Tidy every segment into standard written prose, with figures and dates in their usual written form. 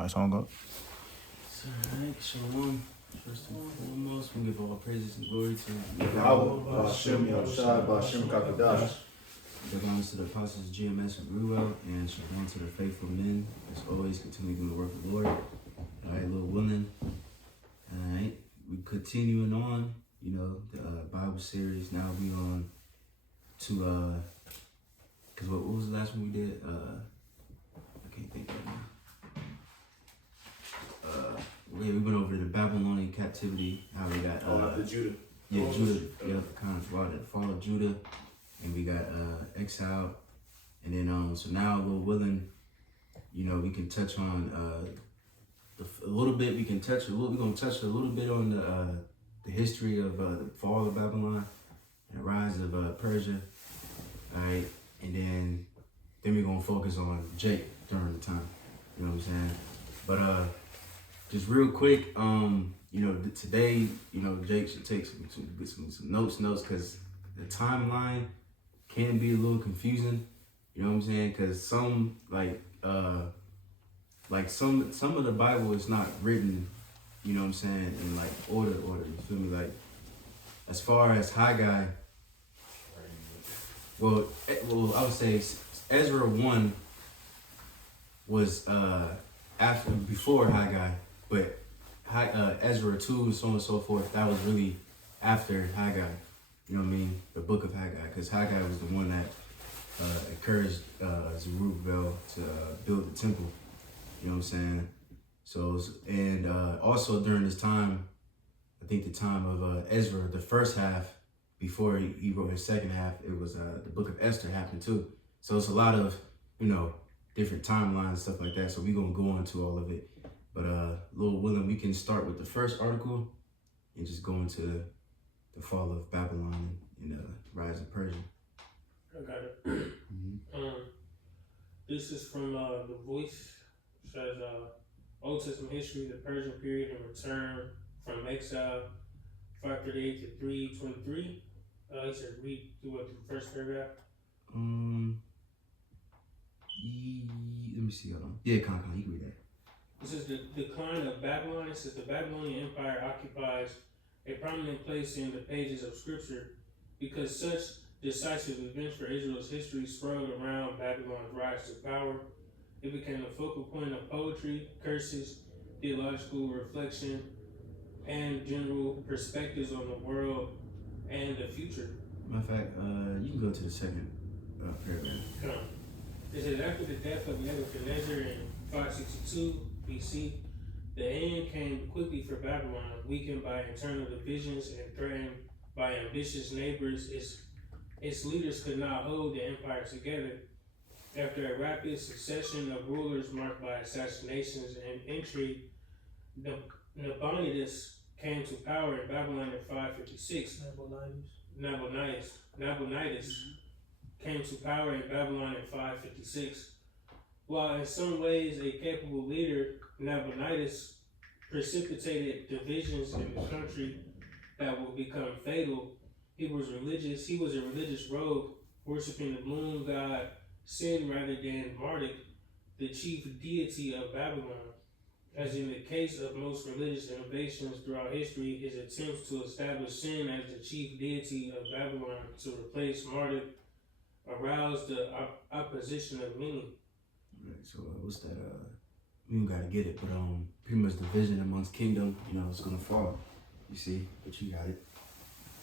Alright, so I'm going to go. Alright, Shalom. First and foremost, we give all praises and glory to Yahweh, Hashem, Yahushai, Hashem, Kakadash. Give honors to the apostles GMS and Ruel, and shalom to the faithful men, as always, continue doing the work of the Lord. Alright, Lord willing. Alright, we continuing on, the Bible series. Now we on to, because what was the last one we did? I can't think right now. We went over the Babylonian captivity, how we got the Judah. Yeah, Judah. Yep, kind of the fall of Judah, and we got exile, and then so now, Lord willing, we can touch on a little bit. We're gonna touch a little bit on the history of the fall of Babylon and the rise of Persia. All right, and then we're gonna focus on Jake during the time. You know what I'm saying? But just real quick, today, Jake should take some notes, because the timeline can be a little confusing. You know what I'm saying? Because some some of the Bible is not written, you know what I'm saying, in like order. You feel me? Like as far as Haggai, well, I would say Ezra 1 was before Haggai. But Ezra 2 and so on and so forth, that was really after Haggai. You know what I mean? The book of Haggai. Because Haggai was the one that encouraged Zerubbabel to build the temple. You know what I'm saying? So, and also during this time, I think the time of Ezra, the first half, before he wrote his second half, it was the book of Esther happened too. So it's a lot of, different timelines, stuff like that. So we're going to go into all of it. But Lord willing, we can start with the first article and just go into the fall of Babylon and the rise of Persia. I got it. This is from The Voice. It says, Old Testament history, the Persian period and return from exile, 538 to 323. He said, read through the first paragraph. Let me see. Hold on. Yeah, you can read that. This is the decline of Babylon. It says the Babylonian Empire occupies a prominent place in the pages of Scripture because such decisive events for Israel's history swirled around Babylon's rise to power. It became a focal point of poetry, curses, theological reflection, and general perspectives on the world and the future. Matter of fact, you can go to the second paragraph. Come on. It says after the death of Nebuchadnezzar in 562 BC, the end came quickly for Babylon, weakened by internal divisions and threatened by ambitious neighbors. Its leaders could not hold the empire together. After a rapid succession of rulers marked by assassinations and intrigue, Nabonidus came to power in Babylon in 556. Nabonidus came to power in Babylon in 556. While in some ways a capable leader, Nabonidus precipitated divisions in the country that would become fatal. He was a religious rogue, worshiping the moon god Sin rather than Marduk, the chief deity of Babylon. As in the case of most religious innovations throughout history, his attempts to establish Sin as the chief deity of Babylon to replace Marduk aroused the opposition of many. Right, so what's that? We don't gotta get it, but pretty much division amongst kingdom, it's gonna fall. You see, but you got it.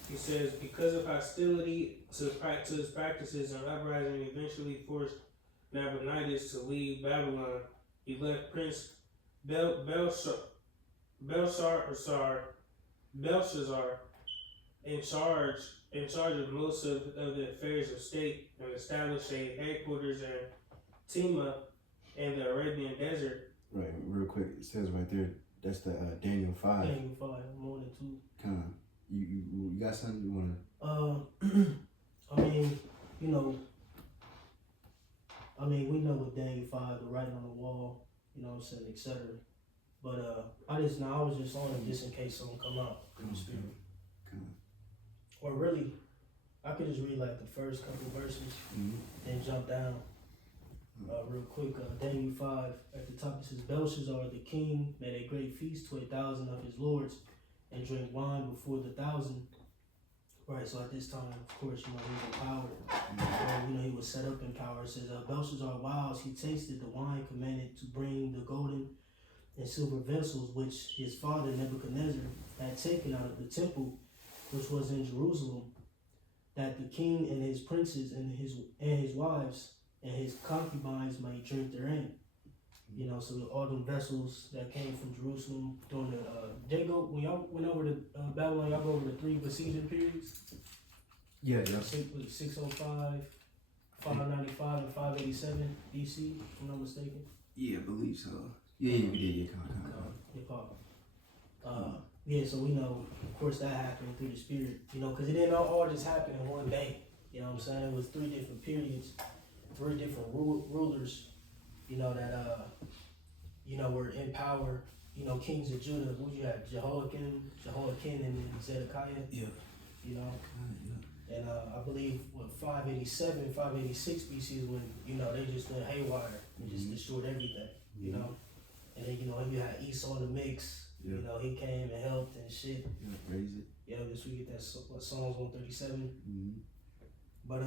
He says, because of hostility to his practices, an uprising eventually forced Nabonidus to leave Babylon. He left Prince Belshazzar in charge of most of the affairs of state and established a headquarters in Tima in the Arabian desert. Right, real quick, it says right there, that's the Daniel 5. Daniel 5, more than 2. Kind of. You got something you want to... we know with Daniel 5, the writing on the wall, etc. But I was just on it just in case something come out in the spirit. Or really, I could just read like the first couple verses, then jump down. Real quick, Daniel 5, at the top it says, Belshazzar the king made a great feast to 1,000 of his lords and drank wine before the 1,000. Right, so at this time, of course, he was in power. He was set up in power. It says, Belshazzar, whilst he tasted the wine, commanded to bring the golden and silver vessels which his father Nebuchadnezzar had taken out of the temple, which was in Jerusalem, that the king and his princes and his wives and his concubines might drink therein. So all them vessels that came from Jerusalem during the when y'all went over to Babylon, y'all go over the 3 besieging periods. Yeah. 605, 595, and 587 BC, if I'm not mistaken. Yeah, I believe so. Yeah, we did. Yeah, so we know, of course, that happened through the Spirit, because it didn't all just happen in one day. You know what I'm saying? It was 3 different periods, 3 different rulers, that were in power. Kings of Judah. What you had? Jehoiakim, and then Zedekiah. Yeah. And I believe 587, 586 BC is when they just went haywire and just destroyed everything. And then you had Esau in the mix. Yeah. He came and helped and shit. Yeah, praise it. Yeah, this we get that Psalms 137. But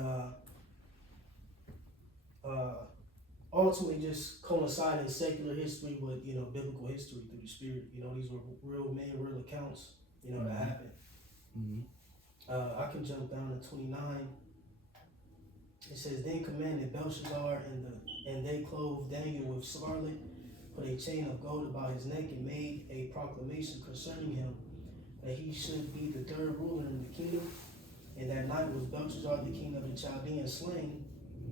ultimately just coinciding secular history with biblical history through the Spirit. These were real men, real accounts. That happened. I can jump down to 29. It says, then commanded Belshazzar and they clothed Daniel with scarlet, put a chain of gold about his neck, and made a proclamation concerning him that he should be the 3rd ruler in the kingdom. And that night was Belshazzar the king of the Chaldeans slain,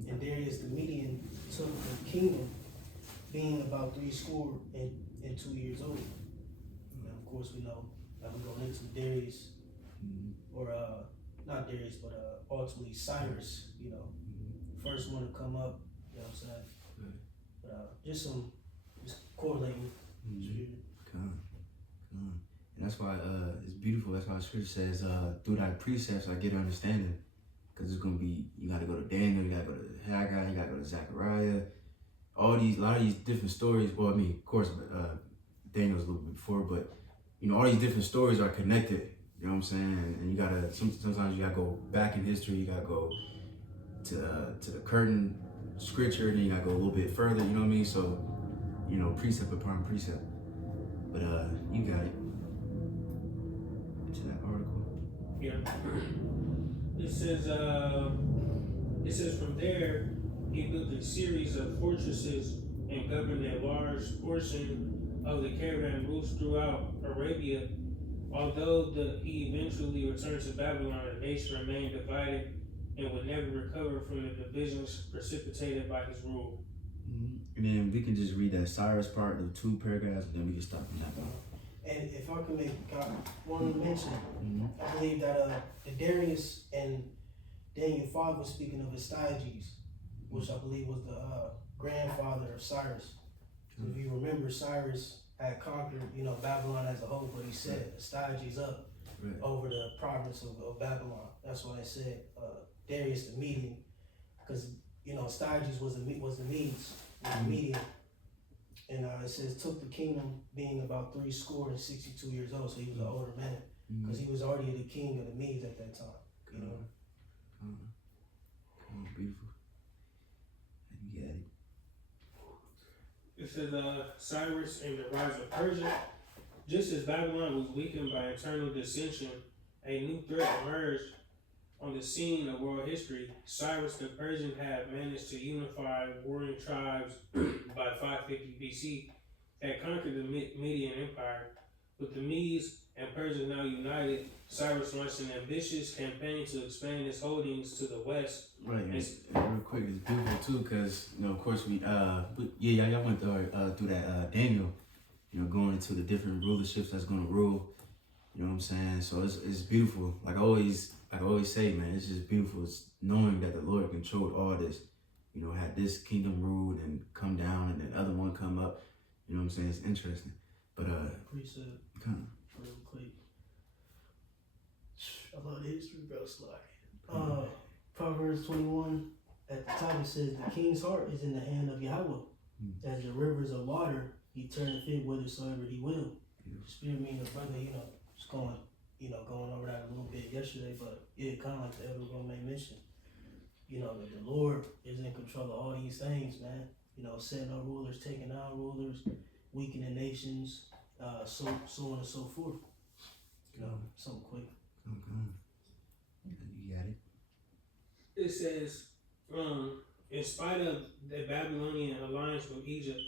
and Darius the Median took the kingdom, being about 70 and 2 years old. And of course we know that we're going into Darius, or not Darius, but ultimately Cyrus, first one to come up, you know what I'm saying? But just correlating. And that's why it's beautiful. That's why the scripture says, through thy precepts I get understanding. Because it's going to be, you got to go to Daniel, you got to go to Haggai, you got to go to Zechariah. A lot of these different stories. Well, I mean, of course, Daniel's a little bit before, but, all these different stories are connected. You know what I'm saying? And you got to, sometimes you got to go back in history. You got to go to the curtain scripture, and then you got to go a little bit further. You know what I mean? So, precept upon precept. But you got it. To that article. Yeah. It says from there he built a series of fortresses and governed a large portion of the caravan routes throughout Arabia. Although he eventually returned to Babylon, the nation remained divided and would never recover from the divisions precipitated by his rule. And then we can just read that Cyrus part, the 2 paragraphs, and then we can stop from that point. And if I could make one mention, I believe that the Darius and Daniel 5 was speaking of Astyages, which I believe was the grandfather of Cyrus. So if you remember, Cyrus had conquered, Babylon as a whole, but he set Astyages up over the province of Babylon. That's why I said Darius the Median, because Astyages was the Medes, the Median. And it says took the kingdom, being about 62 years old, so he was an older man, because he was already the king of the Medes at that time. Beautiful. You got it. It says Cyrus and the rise of Persia. Just as Babylon was weakened by internal dissension, a new threat emerged on the scene of world history. Cyrus the Persian had managed to unify warring tribes by 550 BC, had conquered the Median Empire. With the Medes and Persians now united, Cyrus launched an ambitious campaign to expand his holdings to the west. Right, and real quick, it's beautiful too, because of course y'all went through that Daniel, going into the different rulerships that's going to rule. You know what I'm saying? So it's beautiful. Like I always say, man, it's just beautiful. It's knowing that the Lord controlled all this. Had this kingdom ruled and come down, and then other one come up. You know what I'm saying? It's interesting. But precept. Real quick. I love the history, bro. It's like Proverbs 21, at the top it says the king's heart is in the hand of Yahweh. As the rivers of water, he turneth it whithersoever he will. Spirit meaning the brother, just going over that a little bit yesterday, but yeah, kind of like the elder Roman mentioned. That the Lord is in control of all these things, man. Setting up rulers, taking out rulers, weakening nations, so on and so forth. Something quick. You got it. It says, in spite of the Babylonian alliance with Egypt,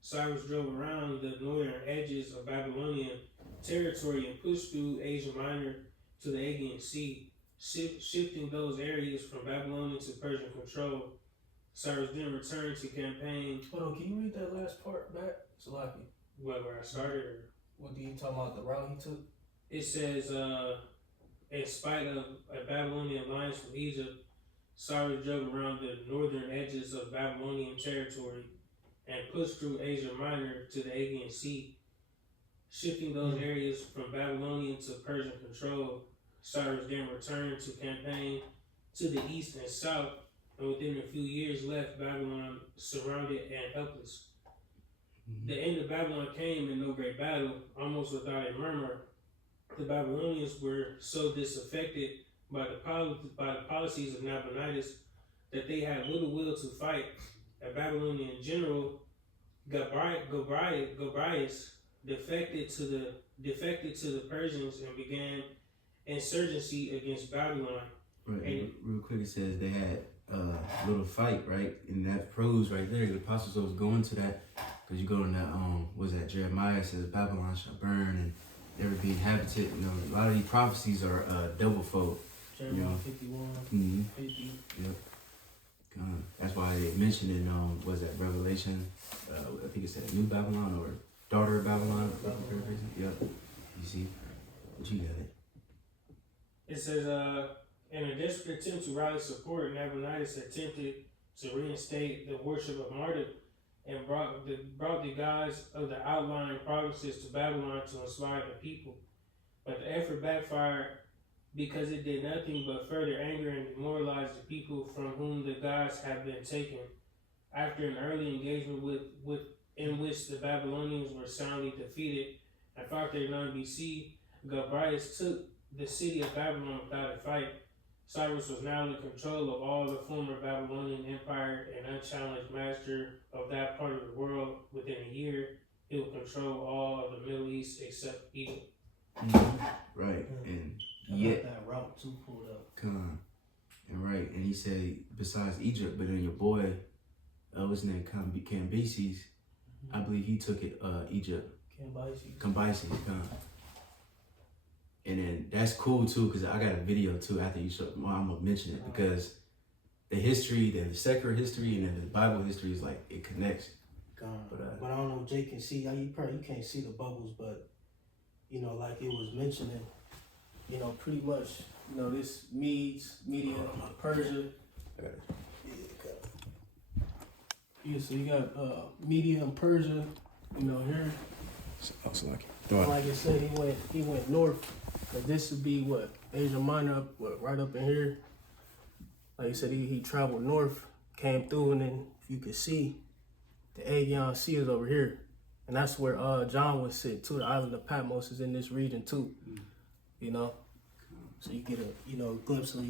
Cyrus drove around the northern edges of Babylonian territory and pushed through Asia Minor to the Aegean Sea, shifting those areas from Babylonian to Persian control. Cyrus then returned to campaign. Hold on, can you read that last part back? Salaki. Where I started? Or? What do you talking about, the route he took? It says, in spite of a Babylonian alliance with Egypt, Cyrus drove around the northern edges of Babylonian territory and pushed through Asia Minor to the Aegean Sea, shifting those areas from Babylonian to Persian control. Cyrus then returned to campaign to the east and south, and within a few years left Babylon surrounded and helpless. The end of Babylon came in no great battle, almost without a murmur. The Babylonians were so disaffected by the policies of Nabonidus that they had little will to fight. A Babylonian general, Gobryas, defected to the Persians and began insurgency against Babylon. Right. And real quick, it says they had a little fight, right? And that proves right there. The apostles was going to that because you go in that was that Jeremiah says Babylon shall burn and never be inhabited. A lot of these prophecies are double fold. Jeremiah 51, 50. Yep. That's why they mentioned in was that Revelation? I think it said New Babylon or Daughter of Babylon. Yep. You see, but you got it. It says, in a desperate attempt to rally support, Nabonidus attempted to reinstate the worship of Marduk and brought the gods of the outlying provinces to Babylon to inspire the people. But the effort backfired because it did nothing but further anger and demoralize the people from whom the gods had been taken. After an early engagement in which the Babylonians were soundly defeated, in 539 BC, Gobryas took the city of Babylon without a fight. Cyrus was now in control of all the former Babylonian empire and unchallenged master of that part of the world. Within a year, he would control all of the Middle East except Egypt. Right, and yet that route too pulled up. And right, and he said besides Egypt, but then your boy, what's his name, Cambyses, I believe he took it Egypt. Cambyses. And then that's cool too, because I got a video too after you show. Well, I'm gonna mention it because the history, the secular history, and then the Bible history is like it connects. But I don't know if Jay can see. You can't see the bubbles, but like it was mentioning, pretty much, this Media, Persia. Yeah, so you got Media and Persia, here. Like I said, he went north. But this would be Asia Minor, right up in here. Like you said, he traveled north, came through, and then if you could see, the Aegean Sea is over here. And that's where John was sitting too. The island of Patmos is in this region too. So you get a glimpse of,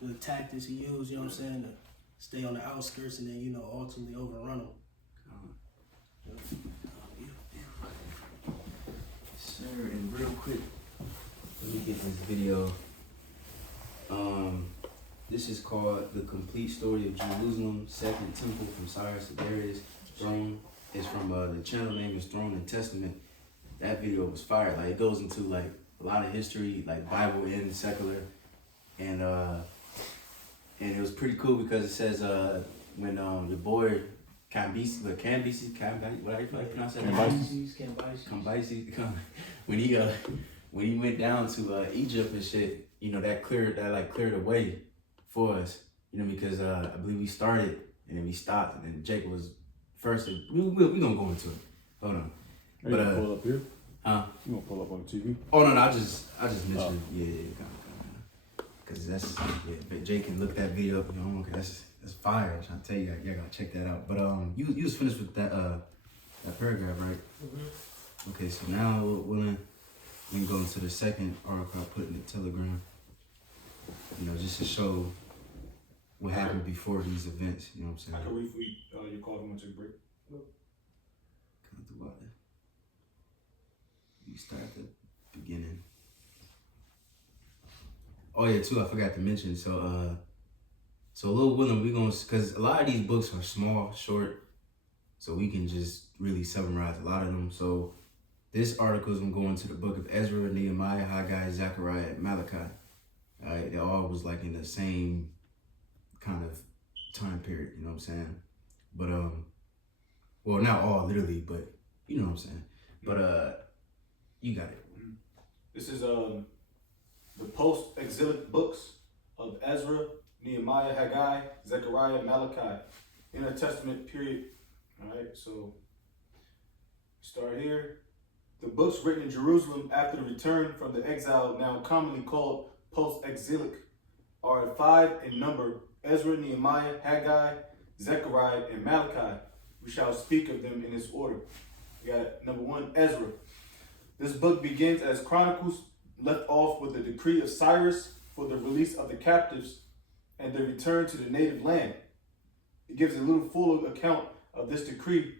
the tactics he used, you know what I'm saying, to stay on the outskirts and then, ultimately overrun them. Sir, and real quick, let me get this video. This is called The Complete Story of Jerusalem, Second Temple from Cyrus to Darius, Throne. It's from the channel name is Throne and Testament. That video was fire. Like it goes into like a lot of history, like Bible and secular, and it was pretty cool because it says when your boy Cambyses, what do you pronounce that? Cambyses. When he went down to Egypt and shit, that cleared the way for us, because I believe we started and then we stopped and then Jake was first. We gonna go into it. Hold on. Are you gonna pull up here? You gonna pull up on the TV? Oh no, I just mentioned yeah, because that's Jake can look that video up. Okay, that's It's fire. I'm trying to tell you, y'all gotta check that out. But you was finished with that paragraph, right? Mm-hmm. Okay, so now we can go into the second article I put in the Telegram. You know, just to show what happened before these events. You know what I'm saying? I can read for you. Your call. Want to take a break? Come through water. You start at the beginning. Oh yeah, too. I forgot to mention. So Lil Willem, we gonna, cause a lot of these books are small, short, so we can just really summarize a lot of them. So this article is gonna go into the book of Ezra, Nehemiah, Haggai, Zechariah, and Malachi. Alright, they all was like in the same kind of time period. You know what I'm saying? But well, not all literally, but you know what I'm saying. But you got it. This is the post-exilic books of Ezra, Nehemiah, Haggai, Zechariah, Malachi, intertestament period. All right, so start here. The books written in Jerusalem after the return from the exile, now commonly called post-exilic, are 5 in number: Ezra, Nehemiah, Haggai, Zechariah, and Malachi. We shall speak of them in this order. We got number 1, Ezra. This book begins as Chronicles, left off with the decree of Cyrus for the release of the captives and their return to the native land. It gives a little full account of this decree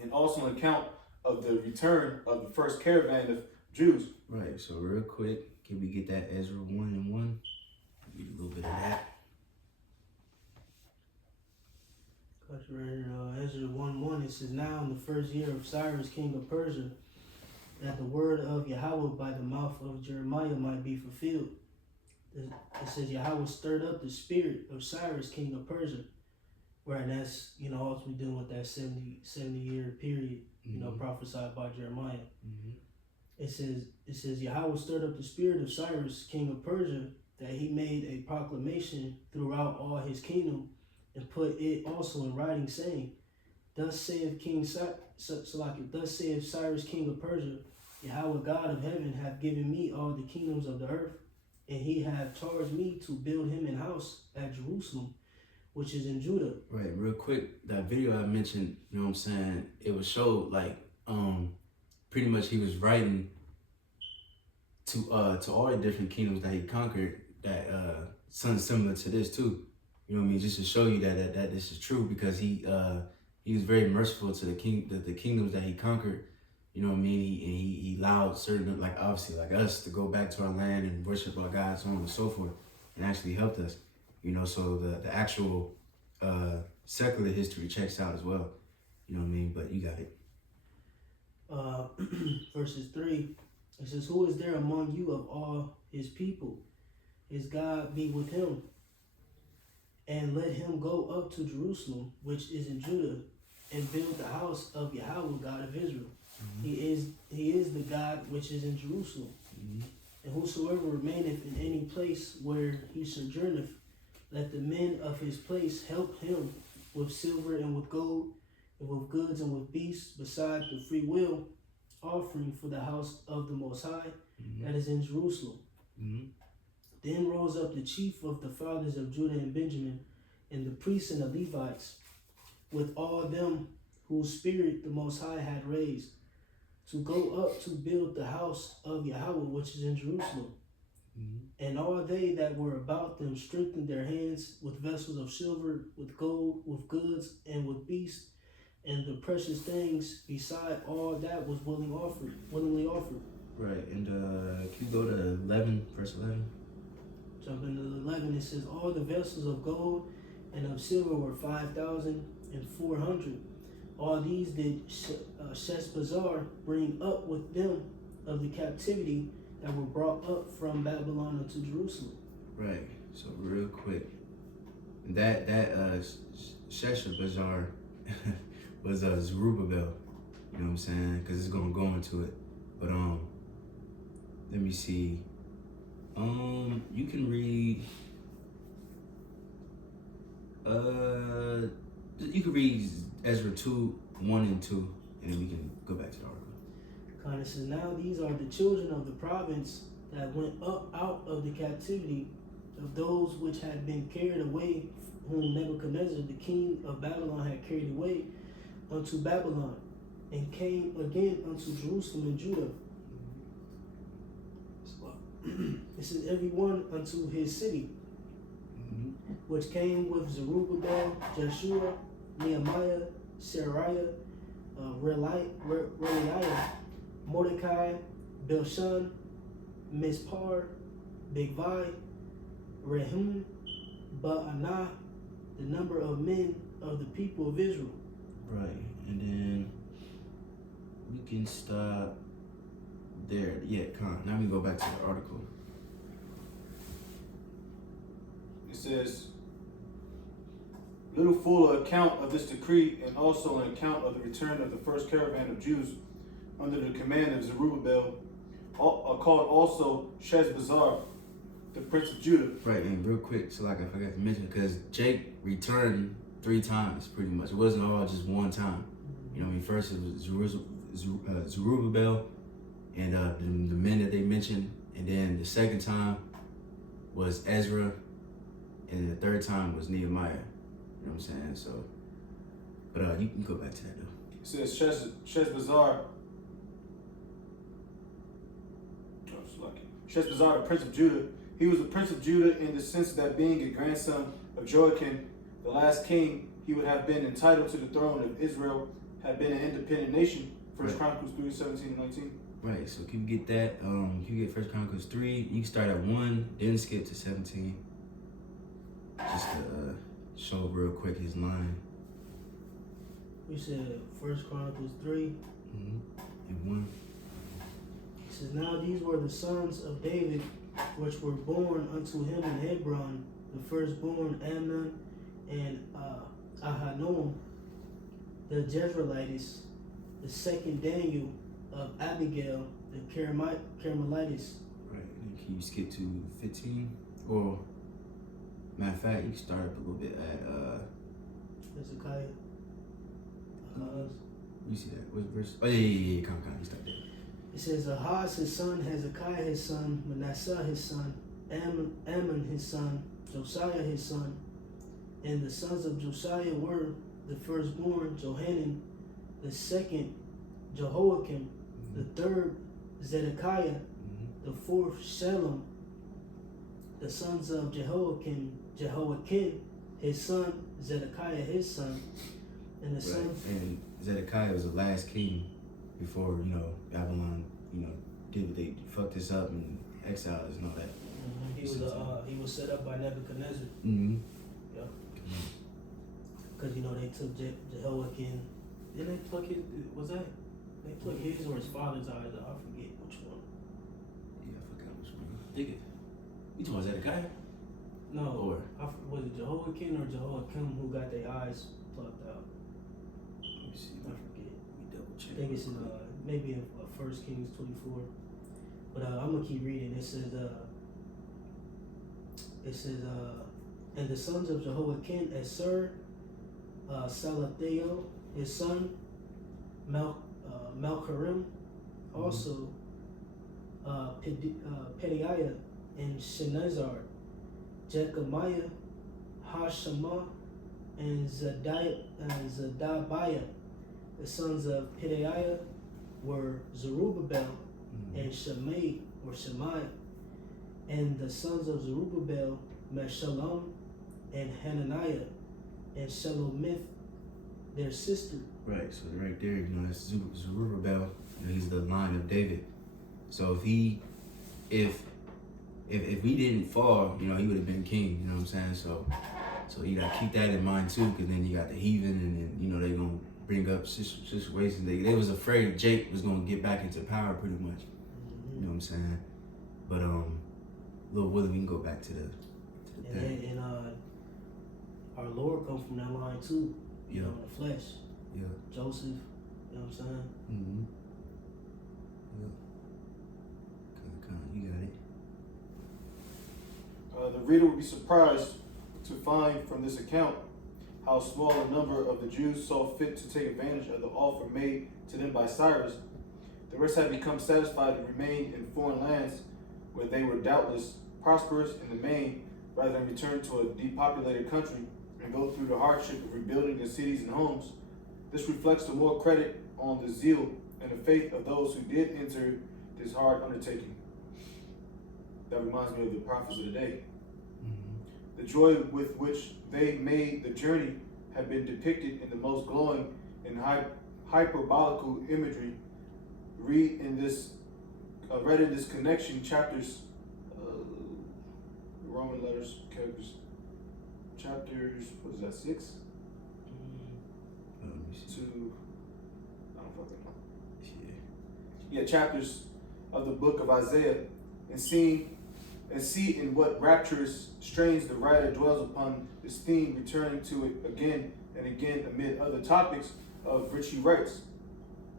and also an account of the return of the first caravan of Jews. Right, so real quick, can we get that Ezra 1:1? Read a little bit of that. Got you right here. Ezra 1:1. It says, now in the first year of Cyrus, king of Persia, that the word of Yahweh by the mouth of Jeremiah might be fulfilled. It says Yahweh stirred up the spirit of Cyrus, king of Persia, where that's, ultimately dealing with that 70 year period, prophesied by Jeremiah. Mm-hmm. It says Yahweh stirred up the spirit of Cyrus, king of Persia, that he made a proclamation throughout all his kingdom and put it also in writing, saying, thus saith thus saith Cyrus, king of Persia, Yahweh God of heaven hath given me all the kingdoms of the earth, and he hath charged me to build him an house at Jerusalem, which is in Judah. Right, real quick, that video I mentioned, you know what I'm saying, it was showed like pretty much he was writing to all the different kingdoms that he conquered, that something similar to this too. You know what I mean? Just to show you that this is true, because he was very merciful to the kingdoms that he conquered. You know what I mean? He allowed certain, like obviously like us, to go back to our land and worship our God, so on and so forth, and actually helped us. You know, so the actual secular history checks out as well. You know what I mean? But you got it. Verses 3, it says, who is there among you of all his people? His God be with him, and let him go up to Jerusalem, which is in Judah, and build the house of Yahweh, God of Israel. Mm-hmm. He is the God which is in Jerusalem. Mm-hmm. And whosoever remaineth in any place where he sojourneth, let the men of his place help him with silver and with gold, and with goods and with beasts, besides the free will offering for the house of the Most High, that is in Jerusalem. Mm-hmm. Then rose up the chief of the fathers of Judah and Benjamin, and the priests and the Levites, with all them whose spirit the Most High had raised, to go up to build the house of Yahweh, which is in Jerusalem. Mm-hmm. And all they that were about them strengthened their hands with vessels of silver, with gold, with goods, and with beasts, and the precious things beside all that was willingly offered. Right, and can you go to 11, verse 11? Jump into 11, it says, all the vessels of gold and of silver were 5,400. All these did Sheshbazzar bring up with them of the captivity that were brought up from Babylon unto Jerusalem. Right, so real quick, that Sheshbazzar was Zerubbabel, you know what I'm saying, because it's going to go into it. But let me see. You can read. You can read Ezra 2:1 and 2, and then we can go back to the article. Kind of says, now these are the children of the province that went up out of the captivity of those which had been carried away whom Nebuchadnezzar, the king of Babylon, had carried away unto Babylon, and came again unto Jerusalem and Judah. It says, every one unto his city, which came with Zerubbabel, Jeshua, Nehemiah, Seraiah, Reliah, Mordecai, Bilshan, Mispar, Bigvai, Rehum, Baanah, the number of men of the people of Israel. Right, and then we can stop there. Yeah, now we go back to the article. It says, little fuller account of this decree, and also an account of the return of the first caravan of Jews under the command of Zerubbabel, called also Sheshbazzar, the prince of Judah. Right, and real quick, so like I forgot to mention, because Jake returned 3 times pretty much. It wasn't all just one time. You know what I mean? First it was Zerubbabel and the men that they mentioned, and then the second time was Ezra, and the third time was Nehemiah. You know what I'm saying? So, but you can go back to that though. It says Sheshbazzar, Sheshbazzar, the prince of Judah. He was the prince of Judah in the sense that being a grandson of Joachim, the last king, he would have been entitled to the throne of Israel, had been an independent nation. First Chronicles 3:17-19. Right, so can you get that? Can you get First Chronicles 3? You can start at 1, then skip to 17. Just to show real quick his line. We said First Chronicles 3. And 1. It says, now these were the sons of David, which were born unto him in Hebron, the firstborn Amnon and Ahinoam, the Jezreelites, the second Daniel of Abigail, the Carmelites. Right, and can you skip to 15? Or, matter of fact, you can start up a little bit at, Hezekiah. you see that? What verse? Oh, yeah, come, you start there. It says, Ahaz his son, Hezekiah his son, Manasseh his son, Ammon his son, Josiah his son. And the sons of Josiah were the firstborn Johanan, the second Jehoiakim, the third Zedekiah, the fourth Shalom. The sons of Jehoiakim, his son, Zedekiah his son, and the sons. And Zedekiah was the last king before, Babylon, did what they fucked us up and exiled us and all that. He was set up by Nebuchadnezzar. Yeah. Because they took Jehoiakim. Didn't they pluck his? Was that? They pluck his or his father's eyes out. I forget which one. Yeah, I forgot which one. I think you talking about Zedekiah? No. Or was it Jehoiakim or Jehoiakim who got their eyes plucked out? let me see. I forget. Let me double check. I think it's in maybe in 1 Kings 24. But I'm gonna keep reading. It says and the sons of Jehoiakim, Esur, Salathiel, his son, Malcharim, also Pedaiah and Shenazar, Jechemiah, Hashemah, and Zedabiah. The sons of Pedaiah were Zerubbabel and Shemai. And the sons of Zerubbabel, Meshullam and Hananiah, and Shelomith, their sister. Right, so right there, it's Zerubbabel, he's the line of David. So if we didn't fall, he would have been king, you know what I'm saying? So you gotta keep that in mind too, because then you got the heathen, and then, they gonna bring up situations. They was afraid Jake was gonna get back into power pretty much. You know what I'm saying? But Lil Willie, we can go back to the thing. And our Lord comes from that line too. Yeah. In the flesh. Yeah. Joseph, you know what I'm saying? Yeah. You got it. The reader will be surprised to find from this account how small a number of the Jews saw fit to take advantage of the offer made to them by Cyrus. The rest had become satisfied to remain in foreign lands where they were doubtless prosperous in the main, rather than return to a depopulated country and go through the hardship of rebuilding the cities and homes. This reflects the more credit on the zeal and the faith of those who did enter this hard undertaking. That reminds me of the prophets of the day. The joy with which they made the journey have been depicted in the most glowing and hyperbolical imagery. Read in this connection chapters, Roman letters, characters, chapters, what is that, 6? To, I don't fucking know. Yeah, chapters of the book of Isaiah, and see in what rapturous strains the writer dwells upon this theme, returning to it again and again amid other topics of which he writes.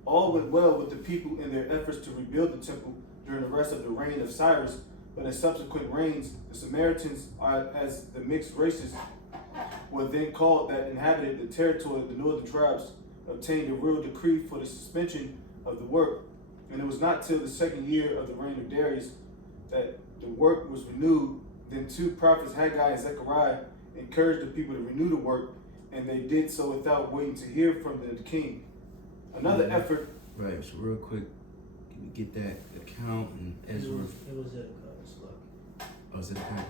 All went well with the people in their efforts to rebuild the temple during the rest of the reign of Cyrus, but in subsequent reigns, the Samaritans, as the mixed races were then called, that inhabited the territory of the northern tribes, obtained a royal decree for the suspension of the work. And it was not till the second year of the reign of Darius that the work was renewed. Then two prophets, Haggai and Zechariah, encouraged the people to renew the work, and they did so without waiting to hear from the king. Another effort. Right, so real quick, can we get that account and Ezra? It was at Oh, is it account?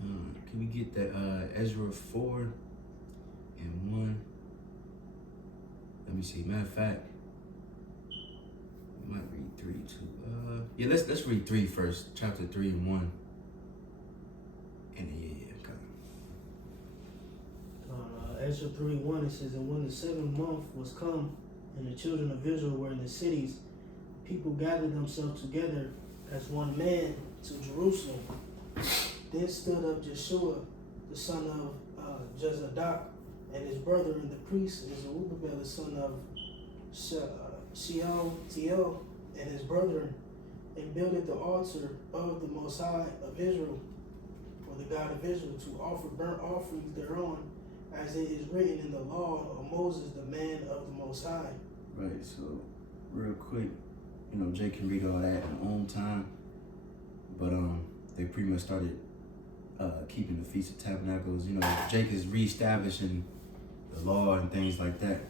Can we get that Ezra 4 and 1? Let me see. Matter of fact, we might read 3 too. Yeah, let's read 3 first. Chapter 3 and 1. And okay. Ezra 3:1, it says, and when the 7th month was come, and the children of Israel were in the cities, people gathered themselves together as one man to Jerusalem. Then stood up Jeshua, the son of Jozadak, and his brother and the priest, and Zerubbabel, the son of Shealtiel, and his brethren, and builded the altar of the Most High of Israel, for the God of Israel, to offer burnt offerings thereon, as it is written in the law of Moses, the man of the Most High. Right, so real quick, Jay can read all that in his own time, but they pretty much started keeping the Feast of Tabernacles. Jake is reestablishing the law and things like that.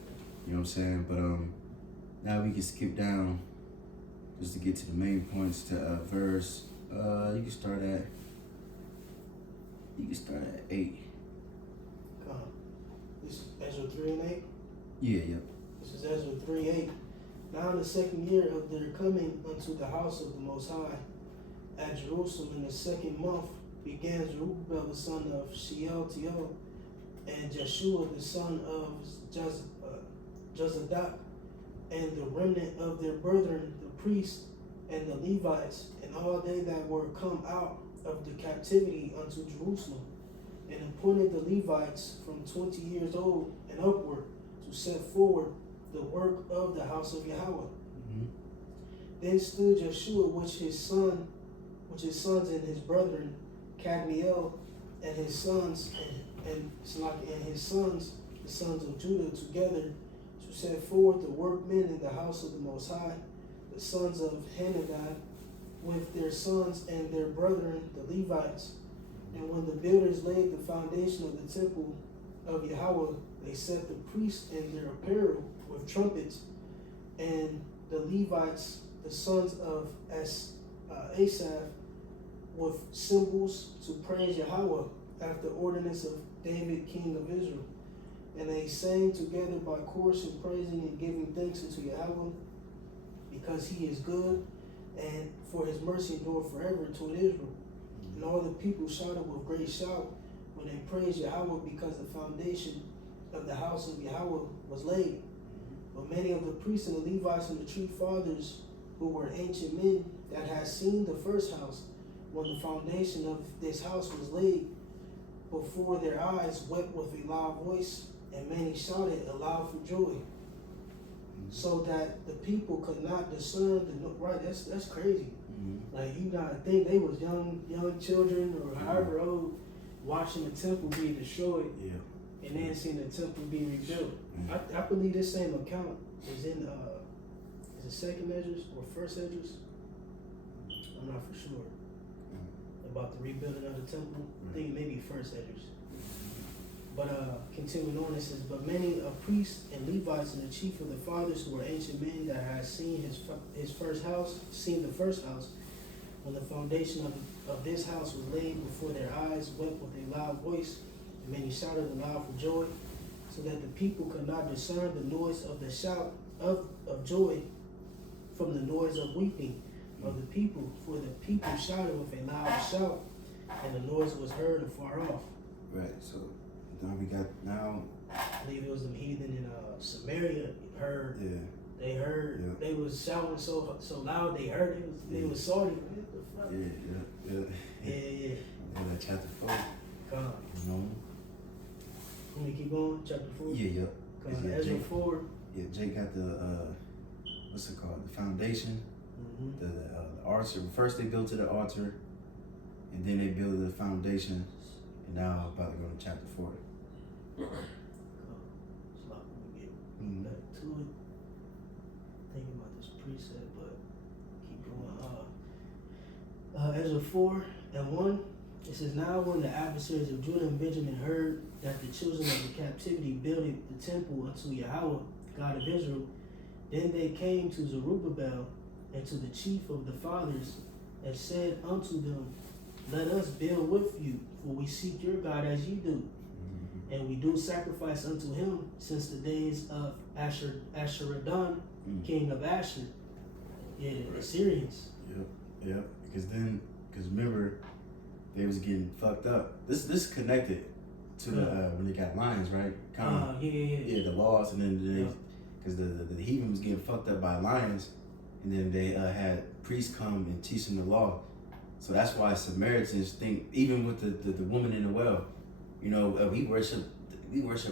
You know what I'm saying? But now we can skip down just to get to the main points to verse. You can start at 8. This is Ezra 3 and 8. Yeah. This is Ezra 3:8. Now in the second year of their coming unto the house of the Most High at Jerusalem, in the 2nd month, began Zerubbabel the son of Shealtiel, and Jeshua the son of Jozadak, and the remnant of their brethren, the priests and the Levites, and all they that were come out of the captivity unto Jerusalem, and appointed the Levites from 20 years old and upward to set forward the work of the house of Yahweh. Mm-hmm. Then stood Jeshua, which his sons and his brethren, Cadmiel, and his sons, and his sons, the sons of Judah, together to set forward the workmen in the house of the Most High, the sons of Hananiah, with their sons and their brethren, the Levites. And when the builders laid the foundation of the temple of Yahweh, they set the priests in their apparel with trumpets, and the Levites, the sons of Asaph, with cymbals to praise Yahweh after ordinance of David, king of Israel. And they sang together by chorus and praising and giving thanks unto Yahweh, because he is good, and for his mercy endureth forever toward Israel. And all the people shouted with great shout when they praised Yahweh, because the foundation of the house of Yahweh was laid. But many of the priests and the Levites and the true fathers, who were ancient men that had seen the first house, when the foundation of this house was laid before their eyes, wept with a loud voice, and many shouted aloud for joy, so that the people could not discern the right. That's crazy. Mm-hmm. Like, you gotta think they was young children or however old, watching the temple be destroyed, and then seeing the temple be rebuilt. I believe this same account is in is it 2nd Ezra or 1st Ezra? I'm not for sure about the rebuilding of the temple. I think maybe 1st Ezra. But continuing on, it says, but many of priests and Levites and the chief of the fathers who were ancient men that had seen his first house, seen the first house, when the foundation of this house was laid before their eyes, wept with a loud voice, and many shouted aloud for joy, so that the people could not discern the noise of the shout of joy from the noise of weeping of the people, for the people shouted with a loud shout, and the noise was heard afar off. Right. So now we got now. I believe it was the heathen in Samaria heard. Yeah. They heard. Yeah. They was shouting so loud. They heard it. They was salty. What the fuck? Yeah. Yeah. Yeah, that chapter 4. Come on. You know? Let me keep going. Chapter 4. Yeah. Come on. Yeah, Ezra Jake. 4. Yeah, Jake got the what's it called? The foundation. Mm-hmm. The altar. First they built to the altar, and then they built the foundation, and now I'm about to go to chapter 4. So let me get Mm-hmm. back to it. Thinking about this preset, but keep going. Ezra 4:1. It says, now when the adversaries of Judah and Benjamin heard that the children of the captivity builded the temple unto Yahweh, God of Israel, then they came to Zerubbabel and to the chief of the fathers and said unto them, let us build with you, for we seek your God as you do. And we do sacrifice unto him since the days of Ashuradan, king of Ashur. Yeah, the Assyrians. Yep. Because remember, they was getting fucked up. This connected to the when they got lions, right? Yeah, the laws, and then they, because the heathen was getting fucked up by lions, and then they had priests come and teach them the law. So that's why Samaritans think, even with the woman in the well, you know, we worship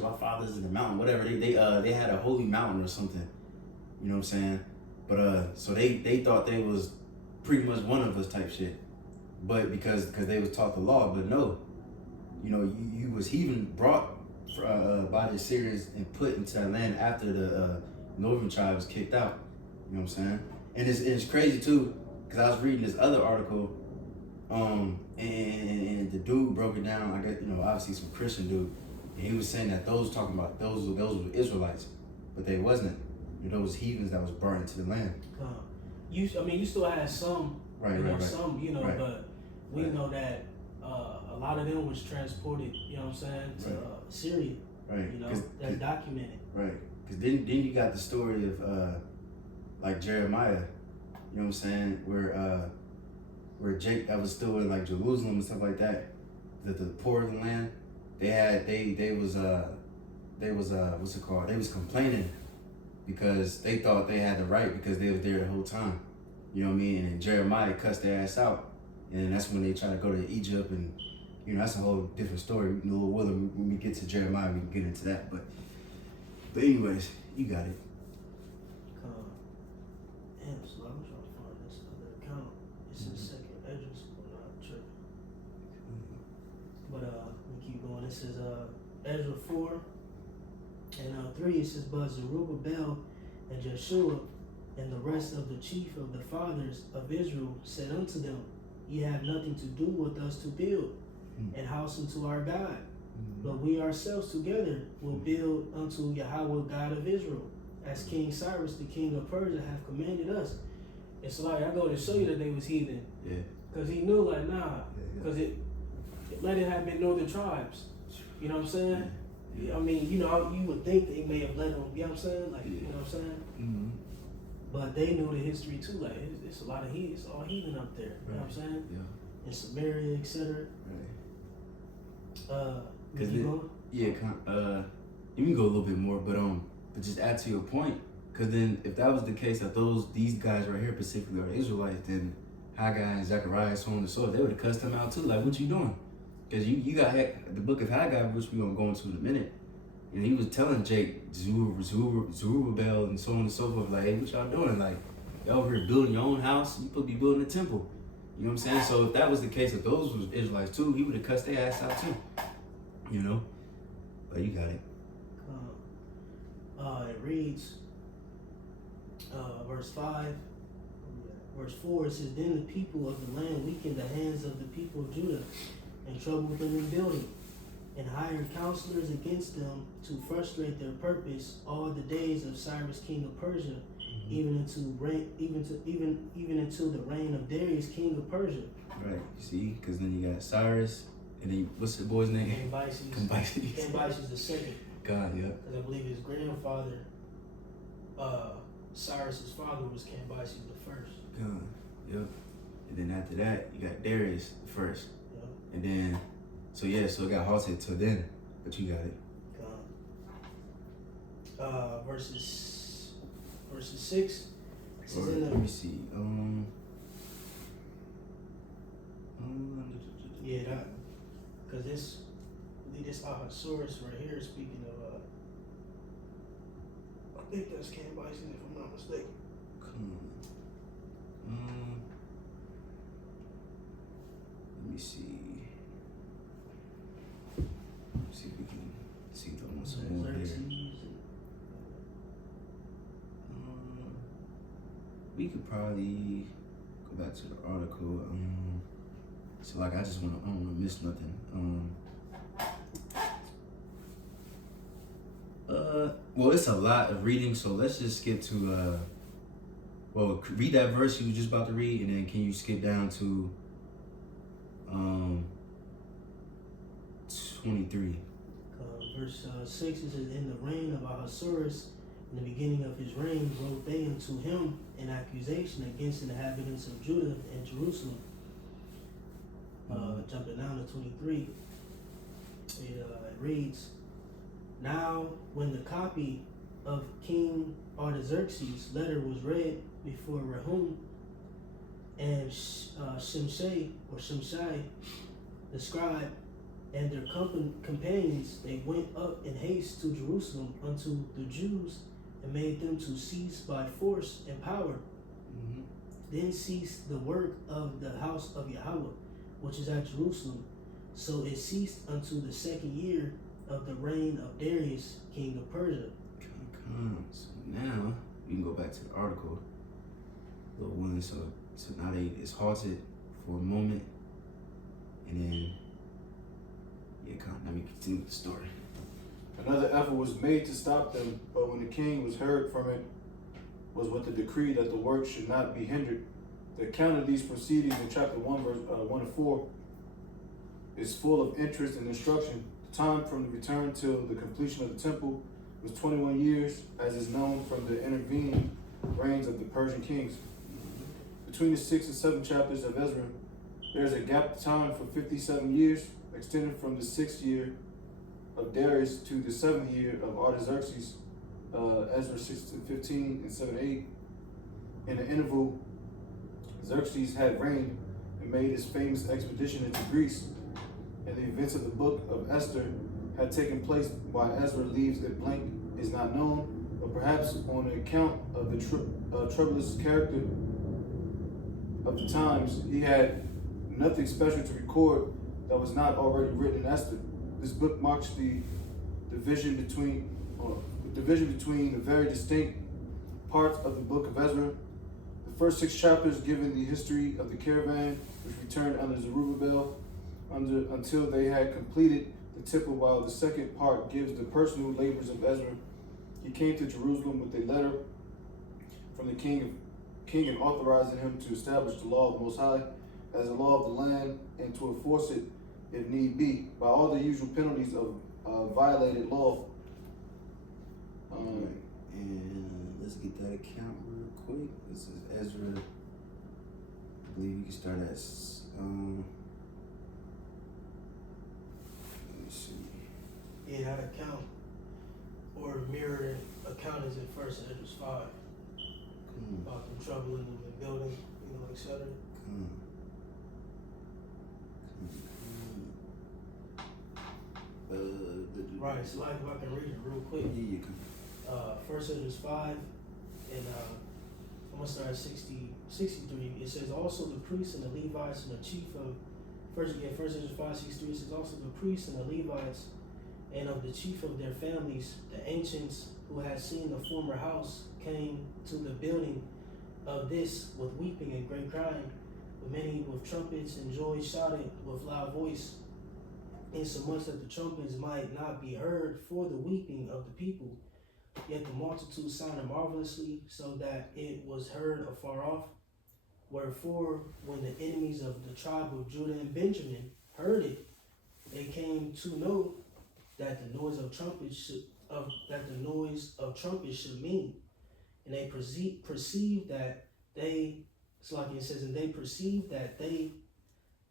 our fathers in the mountain, whatever. They had a holy mountain or something. You know what I'm saying? But so they thought they was pretty much one of us type shit. But because they was taught the law, but no, you know, you was heathen brought by the Assyrians and put into that land after the northern tribe was kicked out. You know what I'm saying? And it's crazy too, because I was reading this other article, and the dude broke it down. I got, you know, obviously some Christian dude, and he was saying that those were Israelites, but they wasn't. You know, those heathens that was brought into the land. You still had some, right. some, right. But we right. know that a lot of them was transported, you know what I'm saying, to right. Syria. Right. You know, that's documented. Right. Because then you got the story of like Jeremiah, you know what I'm saying, where Jake, that was still in like Jerusalem and stuff like that, the poor of the land, they was what's it called? They was complaining because they thought they had the right because they was there the whole time. You know what I mean? And Jeremiah cussed their ass out. And that's when they try to go to Egypt, and you know, that's a whole different story. You know, when we get to Jeremiah, we can get into that. But anyways, you got it. Damn, so I'm trying to find this other account. It's in second address, not tripping. But we keep going. It says Ezra 4 and 3. It says, but Zerubbabel and Jeshua and the rest of the chief of the fathers of Israel said unto them, ye have nothing to do with us to build an house unto our God, but we ourselves together will build unto Yahweh God of Israel, as King Cyrus the king of Persia have commanded us. It's like, I go to show you that they was heathen. Yeah. Because he knew, like, nah, because it let it have been northern tribes. You know what I'm saying? Yeah. I mean, you know, you would think they may have let them, you know what I'm saying? Like, you know what I'm saying? Mm-hmm. But they knew the history too. Like, it's a lot of heathen, it's all heathen up there. You know what I'm saying? Yeah. In Samaria, etc. Right. You can go a little bit more, but just add to your point, because then if that was the case that these guys right here specifically are Israelites, then Haggai and Zechariah, so on and so forth, they would have cussed them out too. Like, what you doing? Because you got the book of Haggai, which we're gonna go into in a minute, and he was telling Jake, Zerubbabel, and so on and so forth, like, hey, what y'all doing? Like, y'all over here building your own house, you supposed to be building a temple. You know what I'm saying? So if that was the case, if those was Israelites too, he would have cussed their ass out too. You know? But you got it. It reads, verse 5, verse 4, it says, then the people of the land weakened the hands of the people of Judah and troubled them in building. and hired counselors against them to frustrate their purpose all the days of Cyrus, king of Persia, even until the reign of Darius, king of Persia. Right. You see, because then you got Cyrus, and then what's the boy's name? Cambyses the second. God, yep. Because I believe his grandfather, Cyrus's father, was Cambyses the first. God, yep. And then after that, you got Darius the first. Yep. And then, so it got halted till then, but you got it. Verses 6. This is in the, let me see. Yeah, that, because this Ahasuerus right here, speaking of, I think that's Cambyses, if I'm not mistaken. Let me see. See if we can see if I want some more here. We could probably go back to the article. So like I don't want to miss nothing. Well, it's a lot of reading, so let's just skip to read that verse you were just about to read, and then can you skip down to 23? Verse 6, it says, in the reign of Ahasuerus, in the beginning of his reign, wrote they unto him an accusation against the inhabitants of Judah and Jerusalem. Jumping down to 23, it reads, now when the copy of King Artaxerxes' letter was read before Rehum and Shimshai, the scribe, and their companions, they went up in haste to Jerusalem unto the Jews and made them to cease by force and power. Then ceased the work of the house of Yahweh, which is at Jerusalem. So it ceased unto the second year of the reign of Darius, king of Persia. So now we can go back to the article. Little one, so now it's halted for a moment, and then let me continue with the story. Another effort was made to stop them, but when the king was heard from it, was with the decree that the work should not be hindered. The account of these proceedings in chapter 1, verse 1 to 4 is full of interest and instruction. The time from the return till the completion of the temple was 21 years, as is known from the intervening reigns of the Persian kings. Between the 6th and 7th chapters of Ezra, there is a gap of time for 57 years, extending from the 6th year of Darius to the 7th year of Artaxerxes, Ezra 6-15 and 7-8. In the interval, Xerxes had reigned and made his famous expedition into Greece, and the events of the book of Esther had taken place. Why Ezra leaves it blank is not known, but perhaps on account of the troublous character of the times, he had nothing special to record that was not already written in Esther. This book marks the division between the very distinct parts of the book of Ezra. The first 6 chapters giving the history of the caravan which returned under Zerubbabel until they had completed the temple, while the second part gives the personal labors of Ezra. He came to Jerusalem with a letter from the king and authorizing him to establish the law of the Most High as a law of the land and to enforce it if need be by all the usual penalties of violated law. And let's get that account real quick. This is Ezra. I believe you can start at let me see. Yeah, that account or mirrored account is in First Ezra 5 about them troubling them in building, etc. Right, so like if I can read it real quick. Yeah, you can. First Ezra 5, and I'm gonna start at 63. It says also the priests and the Levites and the chief of First Ezra 5:63. It says also the priests and the Levites and of the chief of their families, the ancients who had seen the former house, came to the building of this with weeping and great crying, but many with trumpets and joy shouted with loud voice. insomuch that the trumpets might not be heard for the weeping of the people. Yet the multitude sounded marvelously, so that it was heard afar off. Wherefore, when the enemies of the tribe of Judah and Benjamin heard it, they came to know that the noise of trumpets should mean, and they perceived that they, it's like it says, and they perceived that they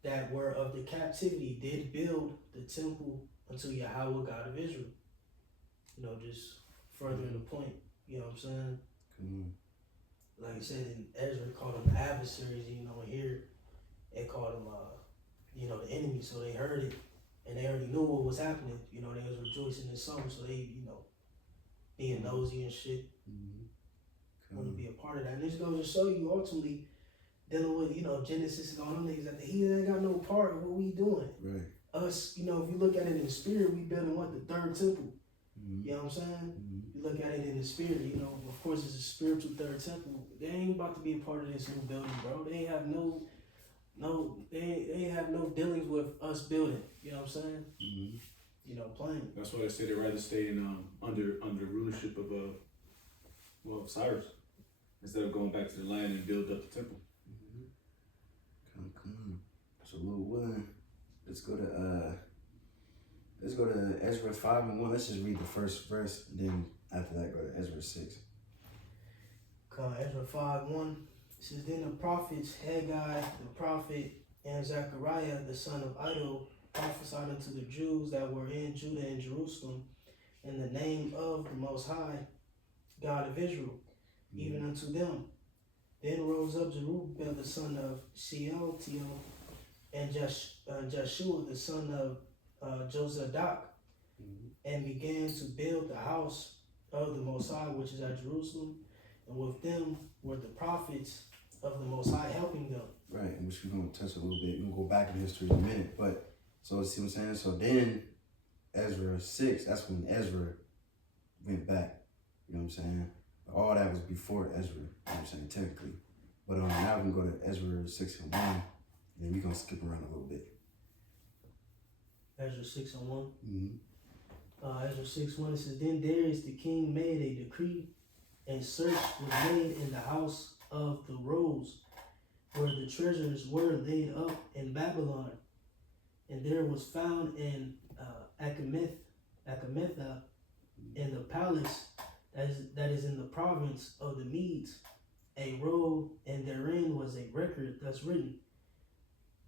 that were of the captivity did build the temple unto Yahweh God of Israel. Just furthering the point. You know what I'm saying? Like I said, in Ezra called them the adversaries. And here they called them, the enemy. So they heard it, and they already knew what was happening. They was rejoicing in something. So they, being nosy and shit, want to be a part of that. And this goes to show you ultimately dealing with, Genesis and all them niggas that he ain't got no part of what we doing. Right. Us, if you look at it in the spirit, we building the third temple. You know what I'm saying? You look at it in the spirit, of course it's a spiritual third temple. They ain't about to be a part of this new building, bro. They ain't have they ain't have no dealings with us building. You know what I'm saying? Playing. That's why they say they'd rather stay in under rulership of Cyrus instead of going back to the land and build up the temple. Come. So Lord willing, let's go to Ezra 5:1. Let's just read the first verse, then after that go to Ezra 6. Ezra 5:1. It says, then the prophets Haggai the prophet and Zechariah the son of Iddo prophesied unto the Jews that were in Judah and Jerusalem in the name of the Most High, God of Israel, even unto them. Then rose up Zerubbabel the son of Shealtiel and Joshua the son of Jozadak, and began to build the house of the Most High, which is at Jerusalem, and with them were the prophets of the Most High helping them. Right, which we're going to touch a little bit. We're going to go back in history in a minute. But, so see what I'm saying? So then, Ezra 6, that's when Ezra went back. You know what I'm saying? All that was before Ezra, you know what I'm saying, technically. But now we can go to Ezra 6:1, and then we're going to skip around a little bit. Ezra 6:1. Ezra 6:1, it says, then Darius the king made a decree, and search was made in the house of the rolls, where the treasures were laid up in Babylon. And there was found in Achametha in the palace that is in the province of the Medes, a roll, and therein was a record thus written.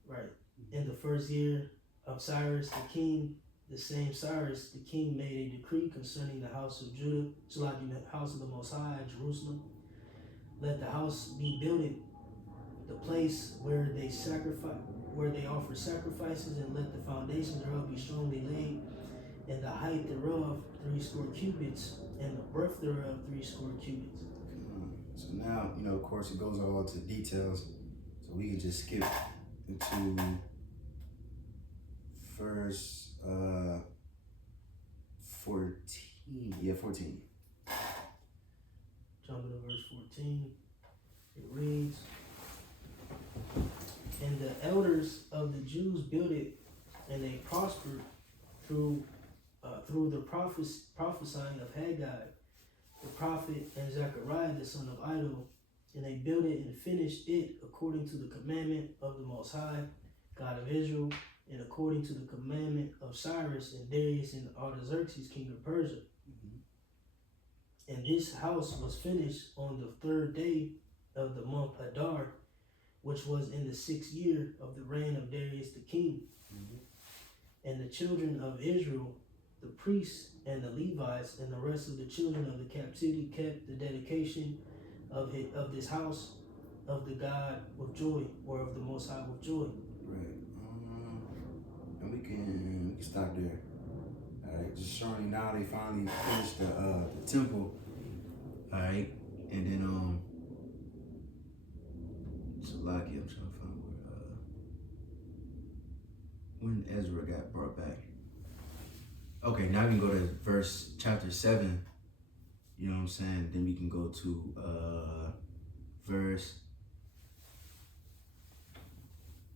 Right. In the first year of Cyrus the king, the same Cyrus the king made a decree concerning the house of Judah, so like in the house of the Most High at Jerusalem. Let the house be builded, the place where they offer sacrifices, and let the foundation thereof be strongly laid, and the height thereof 80 cubits, and the breadth thereof 80 cubits. So now, of course, it goes all to details, so we can just skip into verse 14. Yeah, 14. Jumping to verse 14, it reads, and the elders of the Jews built it, and they prospered through the prophesying of Haggai the prophet and Zechariah the son of Iddo, and they built it and finished it according to the commandment of the Most High, God of Israel, and according to the commandment of Cyrus and Darius and Artaxerxes, king of Persia. And this house was finished on the 3rd day of the month Adar, which was in the 6th year of the reign of Darius the king. And the children of Israel, the priests and the Levites, and the rest of the children of the captivity kept the dedication of this house of the God with joy, or of the Most High with joy. Right. And we can stop there. All right. Just showing now they finally finished the temple. All right. And then Salaki, I'm trying to find when Ezra got brought back. Okay, now we can go to chapter 7. You know what I'm saying? Then we can go to verse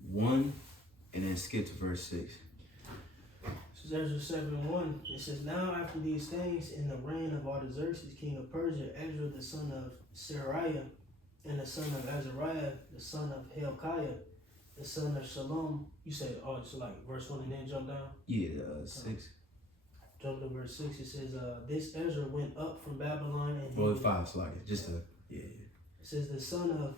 1 and then skip to verse 6. This is Ezra 7:1. It says, Now after these things, in the reign of Artaxerxes, king of Persia, Ezra the son of Seraiah, and the son of Azariah, the son of Hilkiah, the son of Shalom. You said, so like verse 1 and then jump down? Yeah, 6. Jump to verse 6. It says, This Ezra went up from Babylon and Well, 5, so like just a, yeah. It says, the son of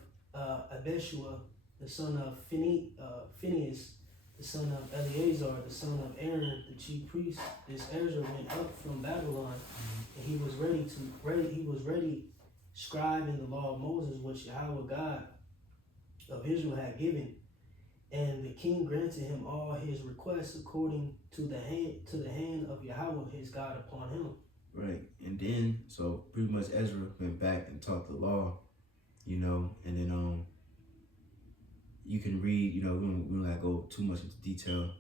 Abishua, the son of Phinehas, the son of Eleazar, the son of Aaron, the chief priest. This Ezra went up from Babylon, and he was ready, scribe in the law of Moses, which Yahweh God of Israel had given. And the king granted him all his requests according to the hand of Yahweh his God upon him. Right, and then so pretty much Ezra went back and taught the law, you know, and then you can read, you know, we don't gotta go too much into detail,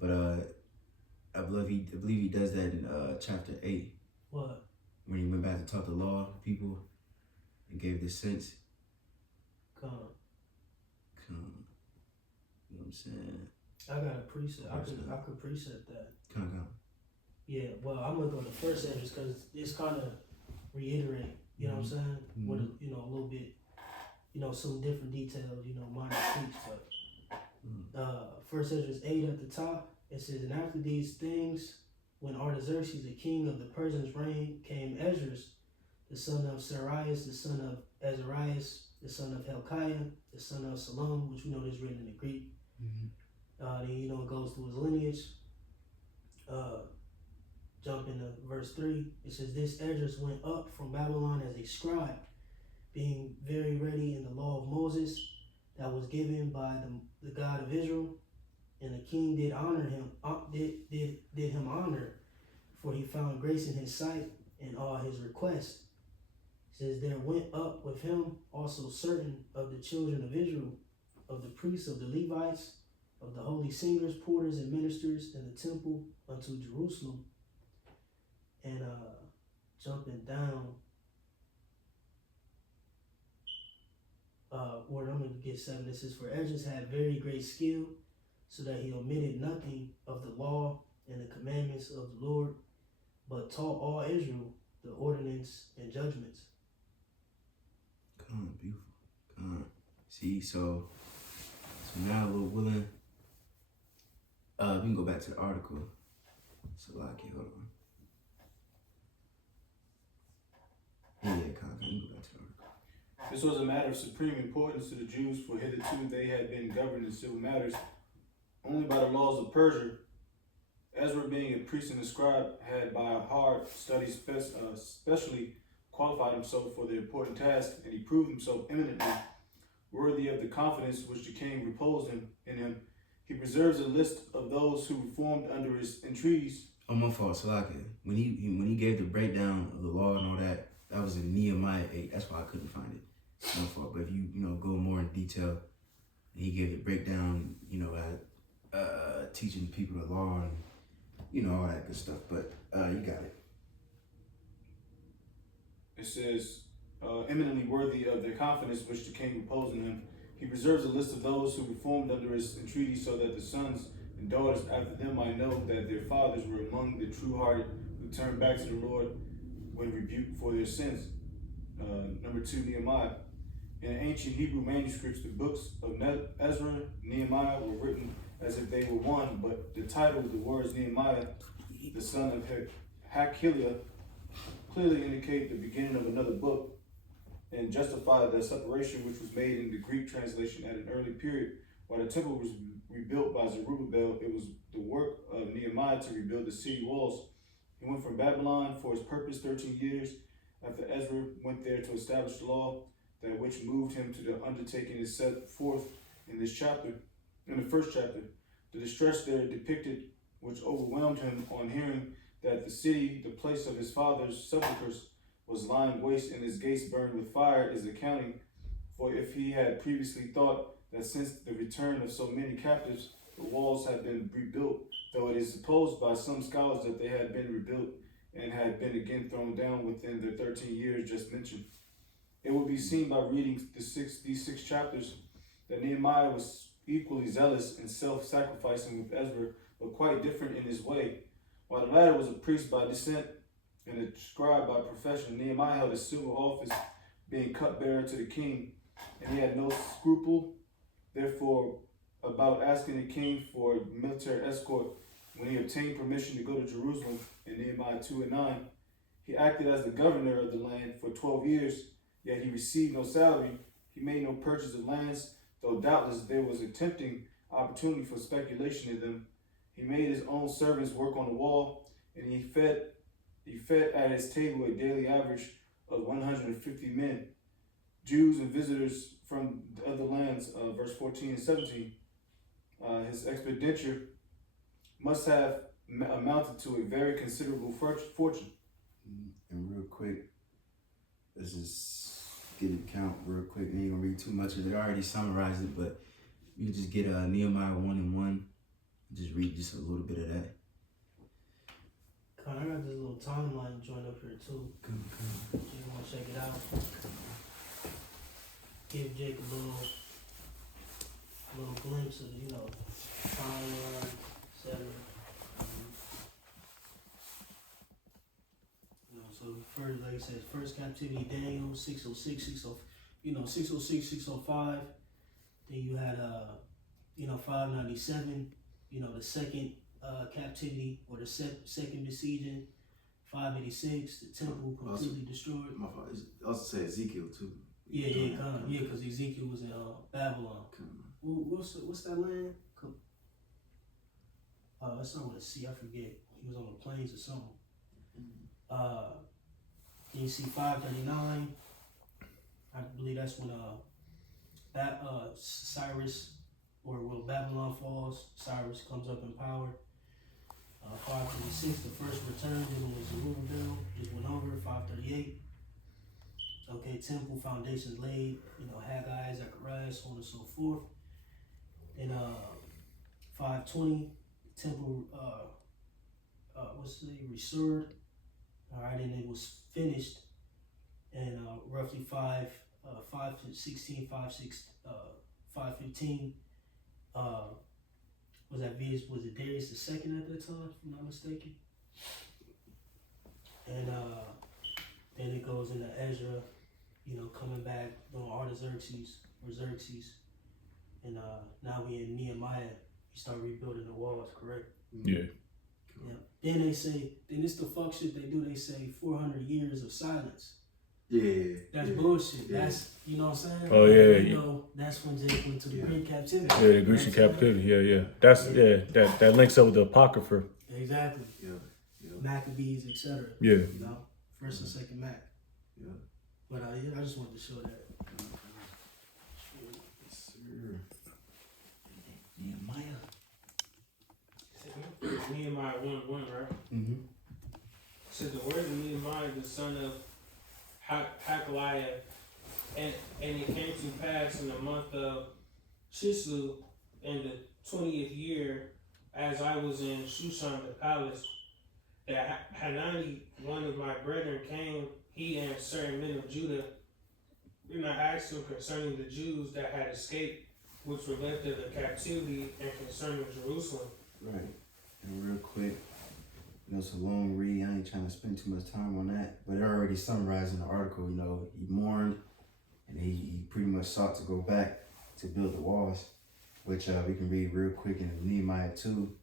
but I believe he does that in chapter 8. What? When he went back to talk the law to people and gave this sense. Come. You know what I'm saying? I got a precept. I could precept that. Come. Yeah, well, I'm gonna go to first Ezra because it's kind of reiterate. You know what I'm saying? Mm-hmm. With a little bit, some different details. Minor tweaks, but first Ezra 8 at the top. It says, and after these things, when Artaxerxes, the king of the Persians, reigned, came Ezra, the son of Seraiah, the son of Azarias, the son of Hilkiah, the son of Salom, which we know is written in the Greek. Mm-hmm. Then it goes through his lineage. Jump into verse 3. It says, This Ezra went up from Babylon as a scribe, being very ready in the law of Moses that was given by the God of Israel. And the king did honor him, did him honor, for he found grace in his sight in all his requests. It says, There went up with him also certain of the children of Israel, of the priests, of the Levites, of the holy singers, porters, and ministers in the temple unto Jerusalem. And jumping down, where I'm going to get 7, it says, For Ezra had very great skill, so that he omitted nothing of the law and the commandments of the Lord, but taught all Israel the ordinance and judgments. Come, beautiful. Come. See, so now we're willing. We can go back to the article. So like, hold on. Yeah, you can go back to the article. This was a matter of supreme importance to the Jews, for hitherto they had been governed in civil matters only by the laws of Persia. Ezra, being a priest and a scribe, had by hard study specially qualified himself for the important task, and he proved himself eminently worthy of the confidence which the king reposed in him. He preserves a list of those who reformed under his entreaties. Oh, my fault, Salaka. When he gave the breakdown of the law and all that, that was in Nehemiah 8. That's why I couldn't find it. My fault. But if you go more in detail, he gave the breakdown, teaching people the law and all that good stuff. But you got it. It says, eminently worthy of the confidence which the king reposed in him. He preserves a list of those who reformed under his entreaty, so that the sons and daughters after them might know that their fathers were among the true-hearted who turned back to the Lord when rebuked for their sins. Number 2, Nehemiah. In ancient Hebrew manuscripts, the books of Ezra, Nehemiah were written as if they were one, but the title of the words Nehemiah, the son of Hakaliah, clearly indicate the beginning of another book and justify the separation which was made in the Greek translation at an early period. While the temple was rebuilt by Zerubbabel, it was the work of Nehemiah to rebuild the city walls. He went from Babylon for his purpose 13 years after Ezra went there to establish the law, that which moved him to the undertaking is set forth in this chapter. In the first chapter, the distress there depicted, which overwhelmed him on hearing that the city, the place of his father's sepulchres, was lying waste and his gates burned with fire, is accounting for if he had previously thought that since the return of so many captives, the walls had been rebuilt, though it is supposed by some scholars that they had been rebuilt and had been again thrown down within the 13 years just mentioned. It will be seen by reading these six chapters that Nehemiah was equally zealous and self-sacrificing with Ezra but quite different in his way. While the latter was a priest by descent and a scribe by profession, Nehemiah held a civil office, being cupbearer to the king, and he had no scruple, therefore, about asking the king for military escort. When he obtained permission to go to Jerusalem in Nehemiah 2:9, he acted as the governor of the land for 12 years, yet he received no salary. He made no purchase of lands, though doubtless there was a tempting opportunity for speculation in them. He made his own servants work on the wall, and he fed at his table a daily average of 150 men, Jews and visitors from the other lands, verse 14 and 17. His expenditure must have amounted to a very considerable fortune. And real quick, let's just get a count real quick. I ain't gonna read too much of it. I already summarized it, but you can just get Nehemiah 1:1. Just read just a little bit of that. Con, I got this little timeline joint up here too. You wanna check it out? Give Jake a little glimpse of, timeline, etc. So first, like I said, first captivity, Daniel, 606, 606, 605. Then you had 597, the second captivity or the second besieging, 586, the temple completely destroyed. My fault. I also say Ezekiel too. Yeah, because Ezekiel was in Babylon. What's that land? That's something with a C, I forget. He was on the plains or something. Can you see 539? I believe that's when Cyrus, or when Babylon falls, Cyrus comes up in power. 536, the first return, dealing with Zerubbabel, just went over. 538. Okay, temple foundations laid, Haggai, Zechariah, so on and so forth. And 520, temple restored. Alright, and it was finished in roughly 516, 515. Was it Darius II at that time, if I'm not mistaken? And then it goes into Ezra, coming back doing Artaxerxes or Xerxes. And now we in Nehemiah, you start rebuilding the walls, correct? Yeah. Yeah. Then they say, it's the fuck shit they do. They say 400 years of silence. Yeah. That's bullshit. Yeah. That's, you know what I'm saying? Oh yeah. That's when Jake went to the Greek captivity. Yeah, the Grecian captivity. Yeah. That's that links up with the Apocrypha. Exactly. Yeah. Maccabees, etc. Yeah. First and second Mac. Yeah. But I just wanted to show that. Yes, sir. Nehemiah. Nehemiah 1:1, right? Mm-hmm. It said the words of Nehemiah, the son of Hakaliah, and it came to pass in the month of Chislev in the 20th year, as I was in Shushan the palace, that Hanani, one of my brethren, came, he and certain men of Judah, and I asked him concerning the Jews that had escaped, which were left of the captivity, and concerning Jerusalem. Right. And real quick, it's a long read. I ain't trying to spend too much time on that, but it already summarized in the article. He mourned, and he pretty much sought to go back to build the walls, which we can read real quick in Nehemiah 2,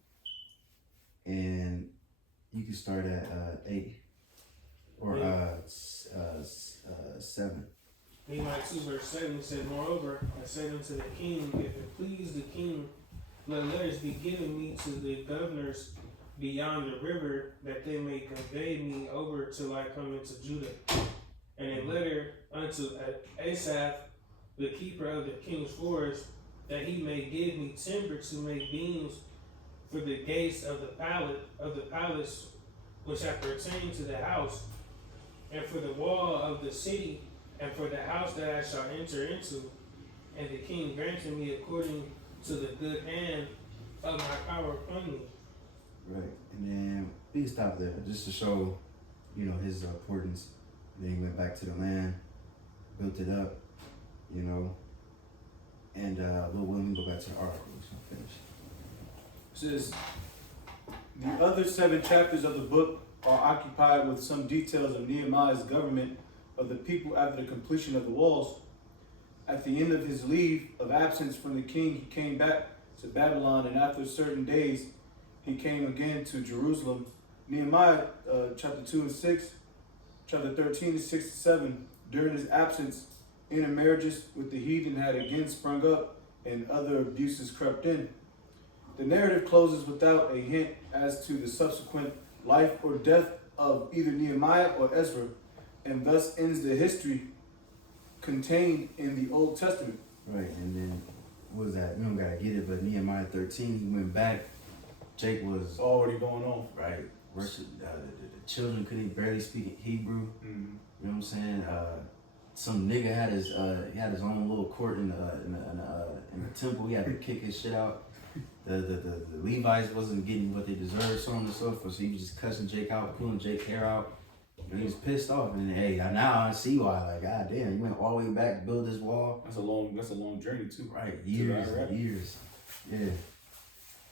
and you can start at 8 or 7. Nehemiah 2 verse 7, it said, Moreover, I said unto the king, if it please the king, let letters be given me to the governors beyond the river, that they may convey me over till I come into Judah. And a letter unto Asaph, the keeper of the king's forest, that he may give me timber to make beams for the gates of the palace which have pertained to the house, and for the wall of the city, and for the house that I shall enter into. And the king granted me according to the good hand of my power upon me. Right, and then we can stop there just to show, his importance. And then he went back to the land, built it up, and we'll go back to the article. So finish. It says, The other 7 chapters of the book are occupied with some details of Nehemiah's government of the people after the completion of the walls. At the end of his leave of absence from the king, he came back to Babylon, and after certain days, he came again to Jerusalem. Nehemiah chapter 2 and 6, chapter 13 and 6 and 7. During his absence, intermarriages with the heathen had again sprung up, and other abuses crept in. The narrative closes without a hint as to the subsequent life or death of either Nehemiah or Ezra, and thus ends the history contained in the Old Testament. Right, and then what was that? We don't gotta get it, but Nehemiah 13, he went back. Jake was Already going on. right. Worship, the children couldn't barely speak Hebrew. Mm-hmm. You know what I'm saying? Some nigga had his own little court in the temple. He had to kick his shit out. The Levites wasn't getting what they deserved, so on and so forth. So he was just cussing Jake out, pulling Jake's hair out. And he was pissed off. And hey, now I see why. Like, god damn, you went all the way back to build this wall. That's a long journey too. Right, years and years. Yeah.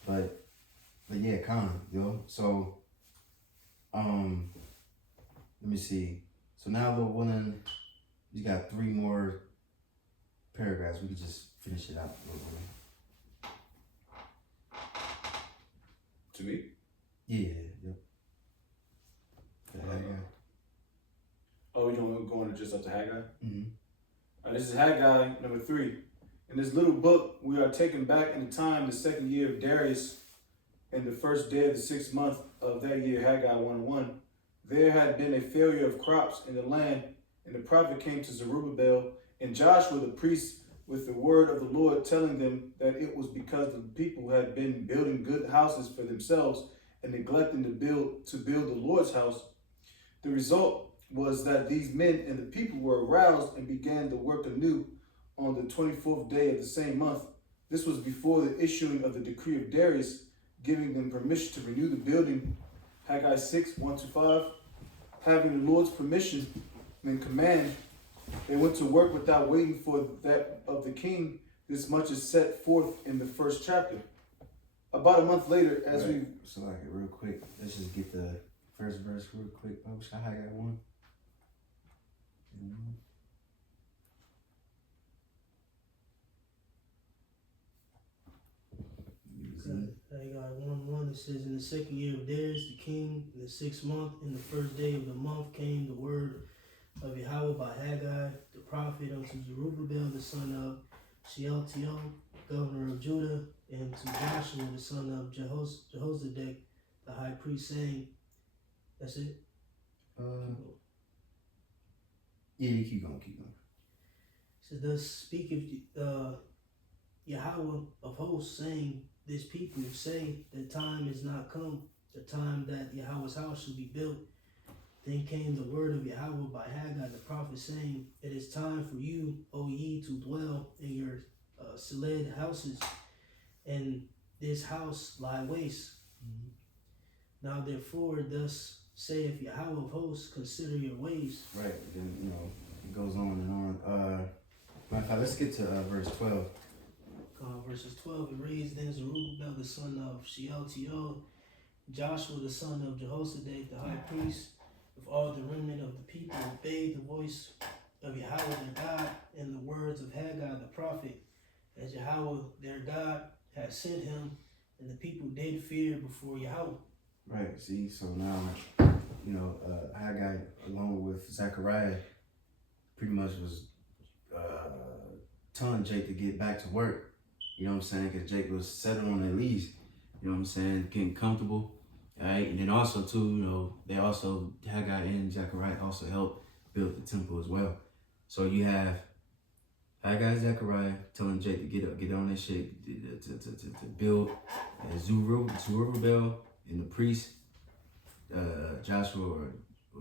But yeah, yo. So let me see. So now little woman, you got 3 more paragraphs. We could just finish it out a little bit. To me? Yeah, yep. Haggai. Oh, you don't go into just up to Haggai? Mm-hmm. This is Haggai number 3. In this little book, we are taken back in time, the 2nd year of Darius, and the 1st day of the 6th month of that year, Haggai 1:1. There had been a failure of crops in the land, and the prophet came to Zerubbabel and Joshua the priest with the word of the Lord, telling them that it was because the people had been building good houses for themselves and neglecting to build the Lord's house. The result was that these men and the people were aroused and began the work anew on the 24th day of the same month. This was before the issuing of the decree of Darius, giving them permission to renew the building. Haggai 6:1-5. Having the Lord's permission and command, they went to work without waiting for that of the king. This much is set forth in the 1st chapter. About a month later, as right. So like real quick, let's just get the first verse real quick. Publish Haggai 1. Haggai 1:1, it says, in the 2nd year of Darius the king, in the 6th month, in the 1st day of the month, came the word of Yahweh by Haggai the prophet unto Zerubbabel the son of Shealtiel, governor of Judah, and to Joshua the son of Jehozadak the high priest, saying, that's it? Yeah, you keep going. It says, thus speaketh Yahweh of hosts, saying, this people say the time is not come, the time that Yahweh's house shall be built. Then came the word of Yahweh by Haggai the prophet, saying, it is time for you, O ye, to dwell in your Seled houses, and this house lie waste. Mm-hmm. Now therefore, thus saith Yahweh of hosts, consider your ways. Right, then, it goes on and on. Matter of fact, let's get to verse 12. Verses 12, it reads, then Zerubbabel the son of Shealtiel, Joshua the son of Jehozadak the high priest, with all the remnant of the people, obeyed the voice of Yahweh their God and the words of Haggai the prophet, as Yahweh their God had sent him, and the people did fear before Yahweh. Right, see, so now, Haggai, along with Zechariah, pretty much was telling Jake to get back to work. You know what I'm saying? Because Jake was settled on their lease. You know what I'm saying? Getting comfortable. All right. And then also, too, Haggai and Zechariah also helped build the temple as well. So you have Haggai and Zechariah telling Jake to get on that shit, to build. Zerubbabel and the priest, Joshua or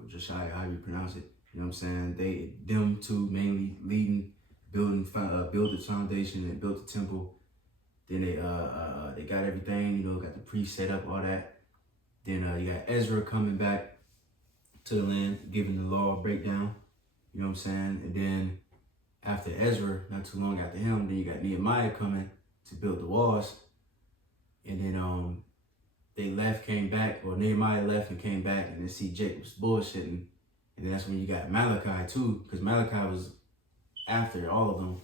Josiah, how you pronounce it. You know what I'm saying? Them two mainly leading, build the foundation and built the temple. Then they got everything, got the priest set up, all that. Then you got Ezra coming back to the land, giving the law breakdown. You know what I'm saying? And then after Ezra, not too long after him, then you got Nehemiah coming to build the walls. And then they left, came back, or Nehemiah left and came back, and then see Jake was bullshitting. And then that's when you got Malachi too, because Malachi was after all of them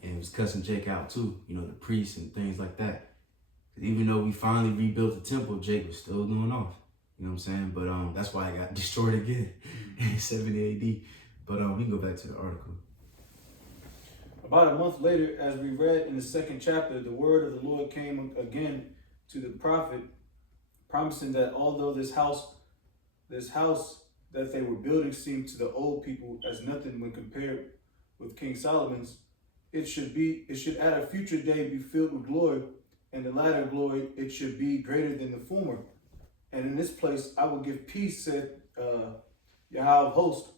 and was cussing Jake out too, you know, the priests and things like that. Because even though we finally rebuilt the temple, Jake was still going off. You know what I'm saying? But that's why it got destroyed again in 70 AD. But we can go back to the article. About a month later, as we read in the second chapter, the word of the Lord came again to the prophet, promising that although this house that they were building seemed to the old people as nothing when compared with King Solomon's, it should at a future day be filled with glory, and the latter glory it should be greater than the former. And in this place I will give peace, said Yahweh of hosts.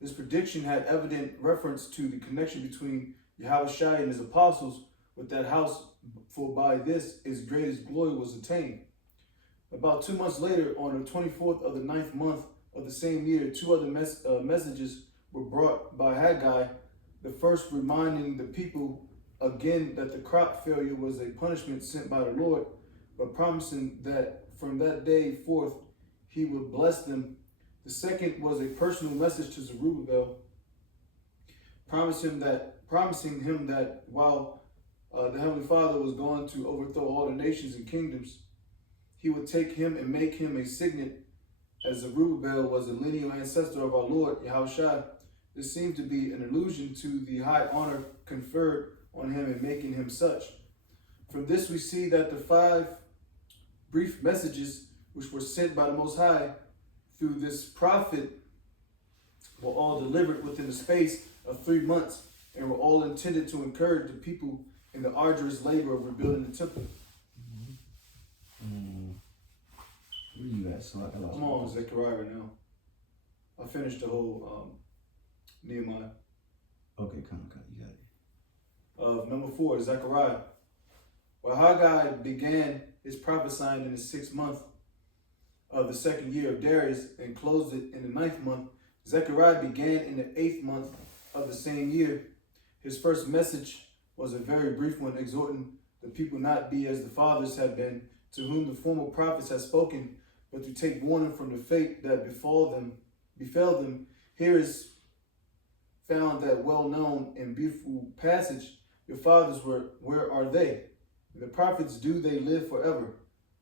This prediction had evident reference to the connection between Yahushua and his apostles with that house, for by this his greatest glory was attained. About 2 months later, on the 24th of the 9th month of the same year, two other messages were brought by Haggai. The first reminding the people again that the crop failure was a punishment sent by the Lord, but promising that from that day forth he would bless them. The second was a personal message to Zerubbabel, promising him that while the Heavenly Father was going to overthrow all the nations and kingdoms, he would take him and make him a signet, as Zerubbabel was a lineal ancestor of our Lord Yahushua. This seemed to be an allusion to the high honor conferred on him in making him such. From this we see that the 5 brief messages which were sent by the Most High through this prophet were all delivered within the space of 3 months, and were all intended to encourage the people in the arduous labor of rebuilding the temple. Where you at? So I'm on Zechariah right now. I finished the whole Nehemiah. Okay, come on, you got it. Number 4, Zechariah. While Haggai began his prophesying in the 6th month of the 2nd year of Darius and closed it in the 9th month, Zechariah began in the 8th month of the same year. His first message was a very brief one, exhorting the people not be as the fathers had been, to whom the former prophets had spoken, but to take warning from the fate that befell them. Here is found that well-known and beautiful passage, your fathers were, where are they? The prophets, do they live forever?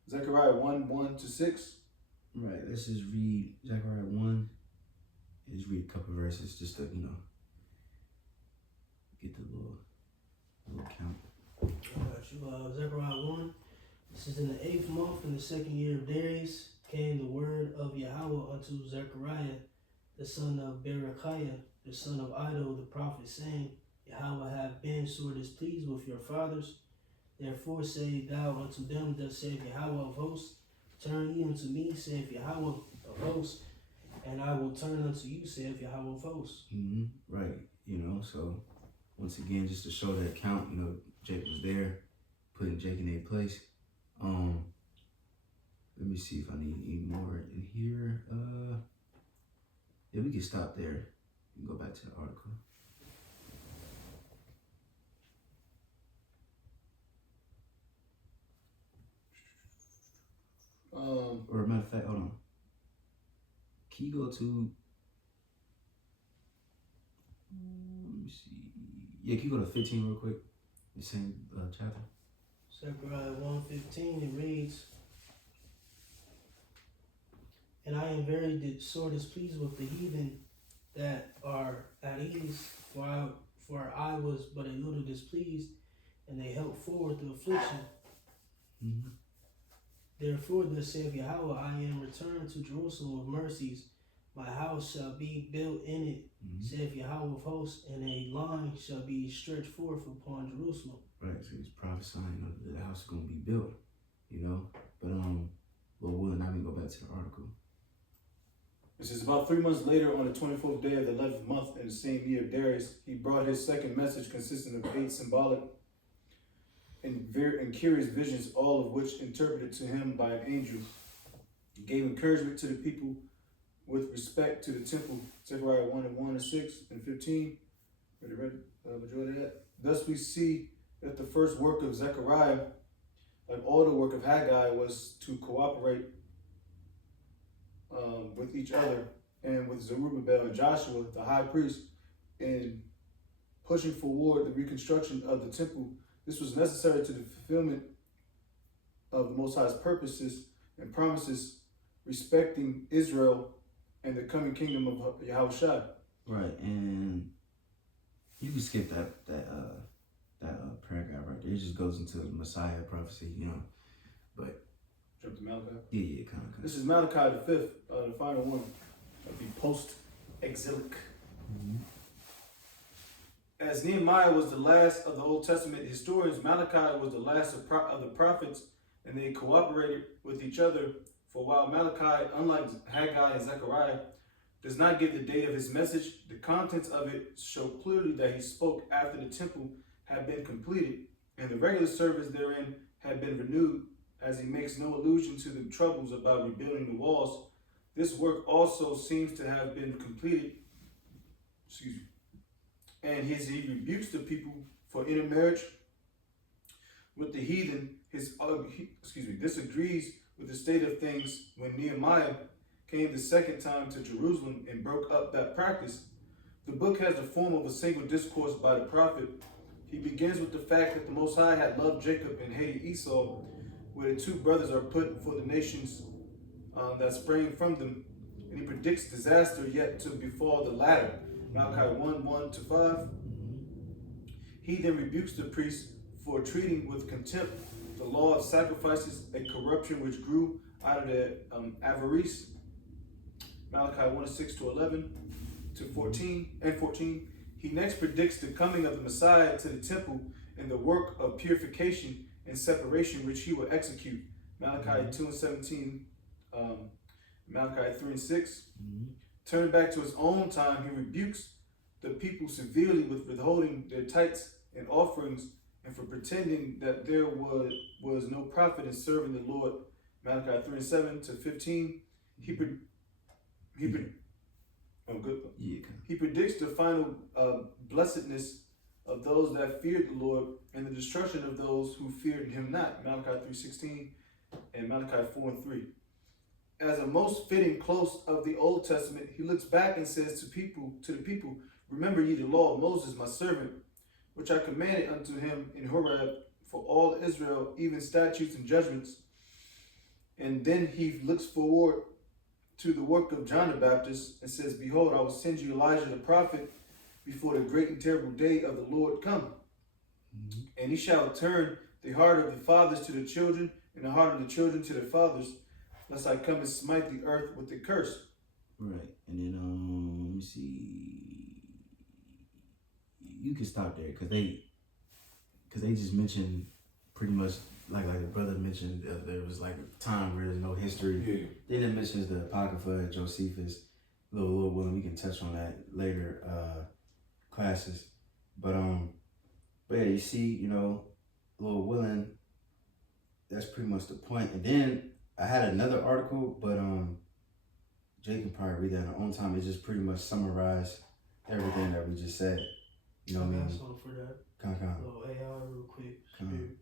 Zechariah 1:1-6. Right, let's just read Zechariah 1. Just read a couple verses just to, get the little count. Zechariah 1. This is in the 8th month, in the 2nd year of Darius, came the word of Yahweh unto Zechariah, the son of Berechiah, the son of Iddo, the prophet, saying, Yahweh hath been sore displeased with your fathers. Therefore say thou unto them, thus saith Yahweh of hosts, turn ye unto me, saith Yahweh of hosts, and I will turn unto you, saith Yahweh of hosts. Right, so once again, just to show that count, Jake was there, putting Jake in a place. Let me see if I need any more in here. Yeah, we can stop there. We can go back to the article. Or a matter of fact, hold on. Can you go to, let me see. Yeah, can you go to 15 real quick? The same chapter. Zechariah 1:15, it reads, and I am very sore displeased with the heathen that are at ease, for I was but a little displeased, and they helped forward the affliction. Therefore, thus saith Yahweh, I am returned to Jerusalem with mercies. My house shall be built in it, saith Yahweh of hosts, and a line shall be stretched forth upon Jerusalem. Right, so he's prophesying that the house is going to be built, But, Lord willing, now we go back to the article. This is about 3 months later, on the 24th day of the 11th month in the same year of Darius, he brought his second message, consisting of 8 symbolic and curious visions, all of which interpreted to him by an angel. He gave encouragement to the people with respect to the temple. Zechariah 1:1-6 and 15. Read the majority of that. Thus we see that the first work of Zechariah like all the work of Haggai was to cooperate with each other and with Zerubbabel and Joshua, the high priest, in pushing forward the reconstruction of the temple. This was necessary to the fulfillment of the Most High's purposes and promises respecting Israel and the coming kingdom of Yahushua. Right, and you can skip that paragraph right there. It just goes into the Messiah prophecy, you know. But Jump to Malachi. yeah, kind of. This is Malachi the 5th, the final one. That'd be post-exilic. Mm-hmm. As Nehemiah was the last of the Old Testament historians, Malachi was the last of the prophets, and they cooperated with each other for a while. Malachi, unlike Haggai and Zechariah, does not give the date of his message. The contents of it show clearly that he spoke after the temple had been completed and the regular service therein had been renewed, as he makes no allusion to the troubles about rebuilding the walls. This work also seems to have been completed, and he rebukes the people for intermarriage with the heathen. This agrees with the state of things when Nehemiah came the second time to Jerusalem and broke up that practice. The book has the form of a single discourse by the prophet. He begins with the fact that the Most High had loved Jacob and hated Esau, where the two brothers are put for the nations that sprang from them, and he predicts disaster yet to befall the latter. Malachi 1:1-5. He then rebukes the priests for treating with contempt the law of sacrifices, a corruption which grew out of their avarice. Malachi 1:6-11-14. He next predicts the coming of the Messiah to the temple and the work of purification and separation which he will execute. Malachi 2:17, Malachi 3:6. Turn back to his own time, he rebukes the people severely with withholding their tithes and offerings and for pretending that there was no profit in serving the Lord. Malachi 3:7-15. He predicts the final blessedness of those that feared the Lord and the destruction of those who feared him not. Malachi 3:16 and Malachi 4:3. As a most fitting close of the Old Testament, he looks back and says to the people, remember ye the law of Moses, my servant, which I commanded unto him in Horeb for all Israel, even statutes and judgments. And then he looks forward to the work of John the Baptist and says, behold, I will send you Elijah the prophet before the great and terrible day of the Lord come. And he shall turn the heart of the fathers to the children and the heart of the children to their fathers, lest I come and smite the earth with the curse. Right, and then let me see. You can stop there because they just mentioned pretty much like the brother mentioned there was like a time where there's no history. Yeah. They didn't mention the Apocrypha, Josephus, Lord willing, we can touch on that later classes. But yeah, you see, Lord willing, that's pretty much the point. And then I had another article, but Jay can probably read that on her own time. It just pretty much summarized everything that we just said. You know what I mean? So for that, Come. little AI real quick. Come.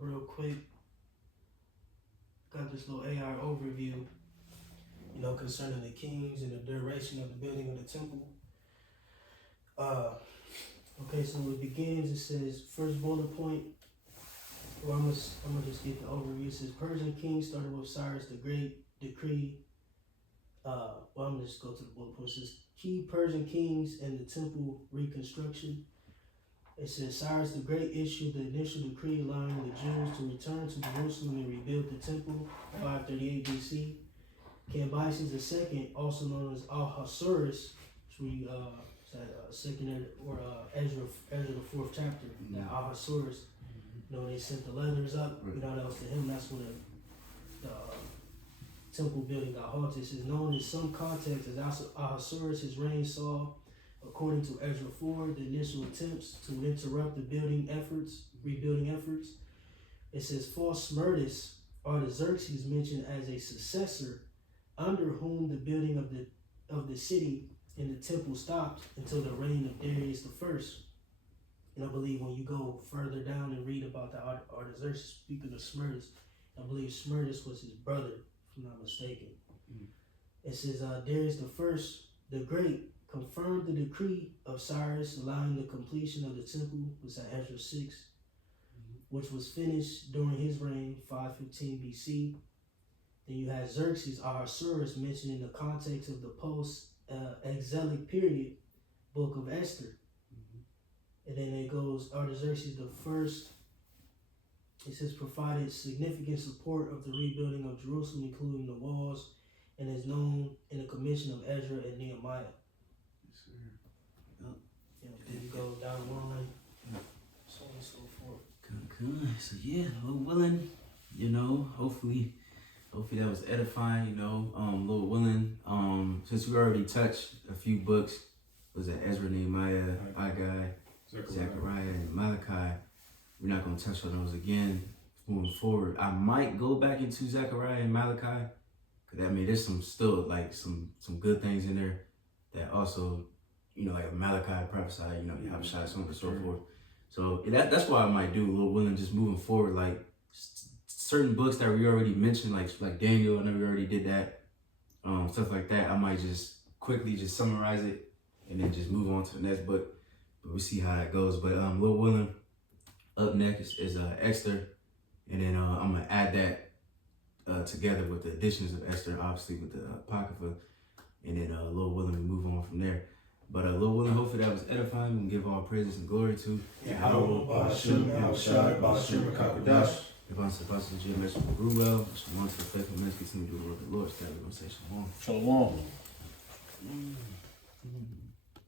Real quick, got this little AI overview, concerning the kings and the duration of the building of the temple. Okay, so it begins, it says, first bullet point, well, I'm gonna just get the overview. It says, Persian king started with Cyrus the Great decree. I'm gonna just go to the bullet point. It says, key Persian kings and the temple reconstruction. It says, Cyrus the Great issued the initial decree allowing the Jews to return to Jerusalem and rebuild the temple, 538 BC. Cambyses II, also known as Ahasuerus, which we second or Ezra the 4th chapter, that Ahasuerus, they sent the letters up, that was to him. That's when the temple building got halted. It says, known in some contexts as Ahasuerus, his reign saw, according to Ezra 4, the initial attempts to interrupt the rebuilding efforts. It says, false Smyrtus, Artaxerxes mentioned as a successor, under whom the building of the city and the temple stopped until the reign of Darius I. And I believe when you go further down and read about the Artaxerxes, speaking of Smerdis, I believe Smerdis was his brother, if I'm not mistaken. It says Darius the First, the Great, confirmed the decree of Cyrus allowing the completion of the temple, was at Ezra 6, which was finished during his reign, 515 BC. Then you have Xerxes Ahasuerus mentioned in the context of the post-exilic period, book of Esther. And then it goes Artaxerxes the First. It says provided significant support of the rebuilding of Jerusalem, including the walls, and is known in the commission of Ezra and Nehemiah. Yes, sir. Then you go down the line, so on and so forth. Good. So yeah, Lord willing, you know, hopefully that was edifying, you know. Lord willing, since we already touched a few books, was it Ezra, Nehemiah, Haggai, Zechariah, and Malachi? We're not gonna touch on those again moving forward. I might go back into Zechariah and Malachi, cause I mean there's still some good things in there that also, you know, like Malachi prophesied, you know, you have shots, so on and so forth. So that's why I might do a little willing just moving forward, like certain books that we already mentioned, like Daniel. I know we already did that, stuff like that. I might just quickly just summarize it and then just move on to the next book. But we'll see how it goes. But Lord willing, up next is Esther, and then I'm gonna add that together with the additions of Esther, obviously with the Apocrypha, and then Lord willing, we move on from there. But Lord willing, hopefully that was edifying. We can give all praises and glory to Yahweh, Ba'ashem, Yahushua, Ba'ashem, Kakadash. Divine Sebastian, Jim, Mr. Ruel, Shalom to the faithful men, continue to do the work of the Lord. So we're going to say Shalom. Shalom. Mm.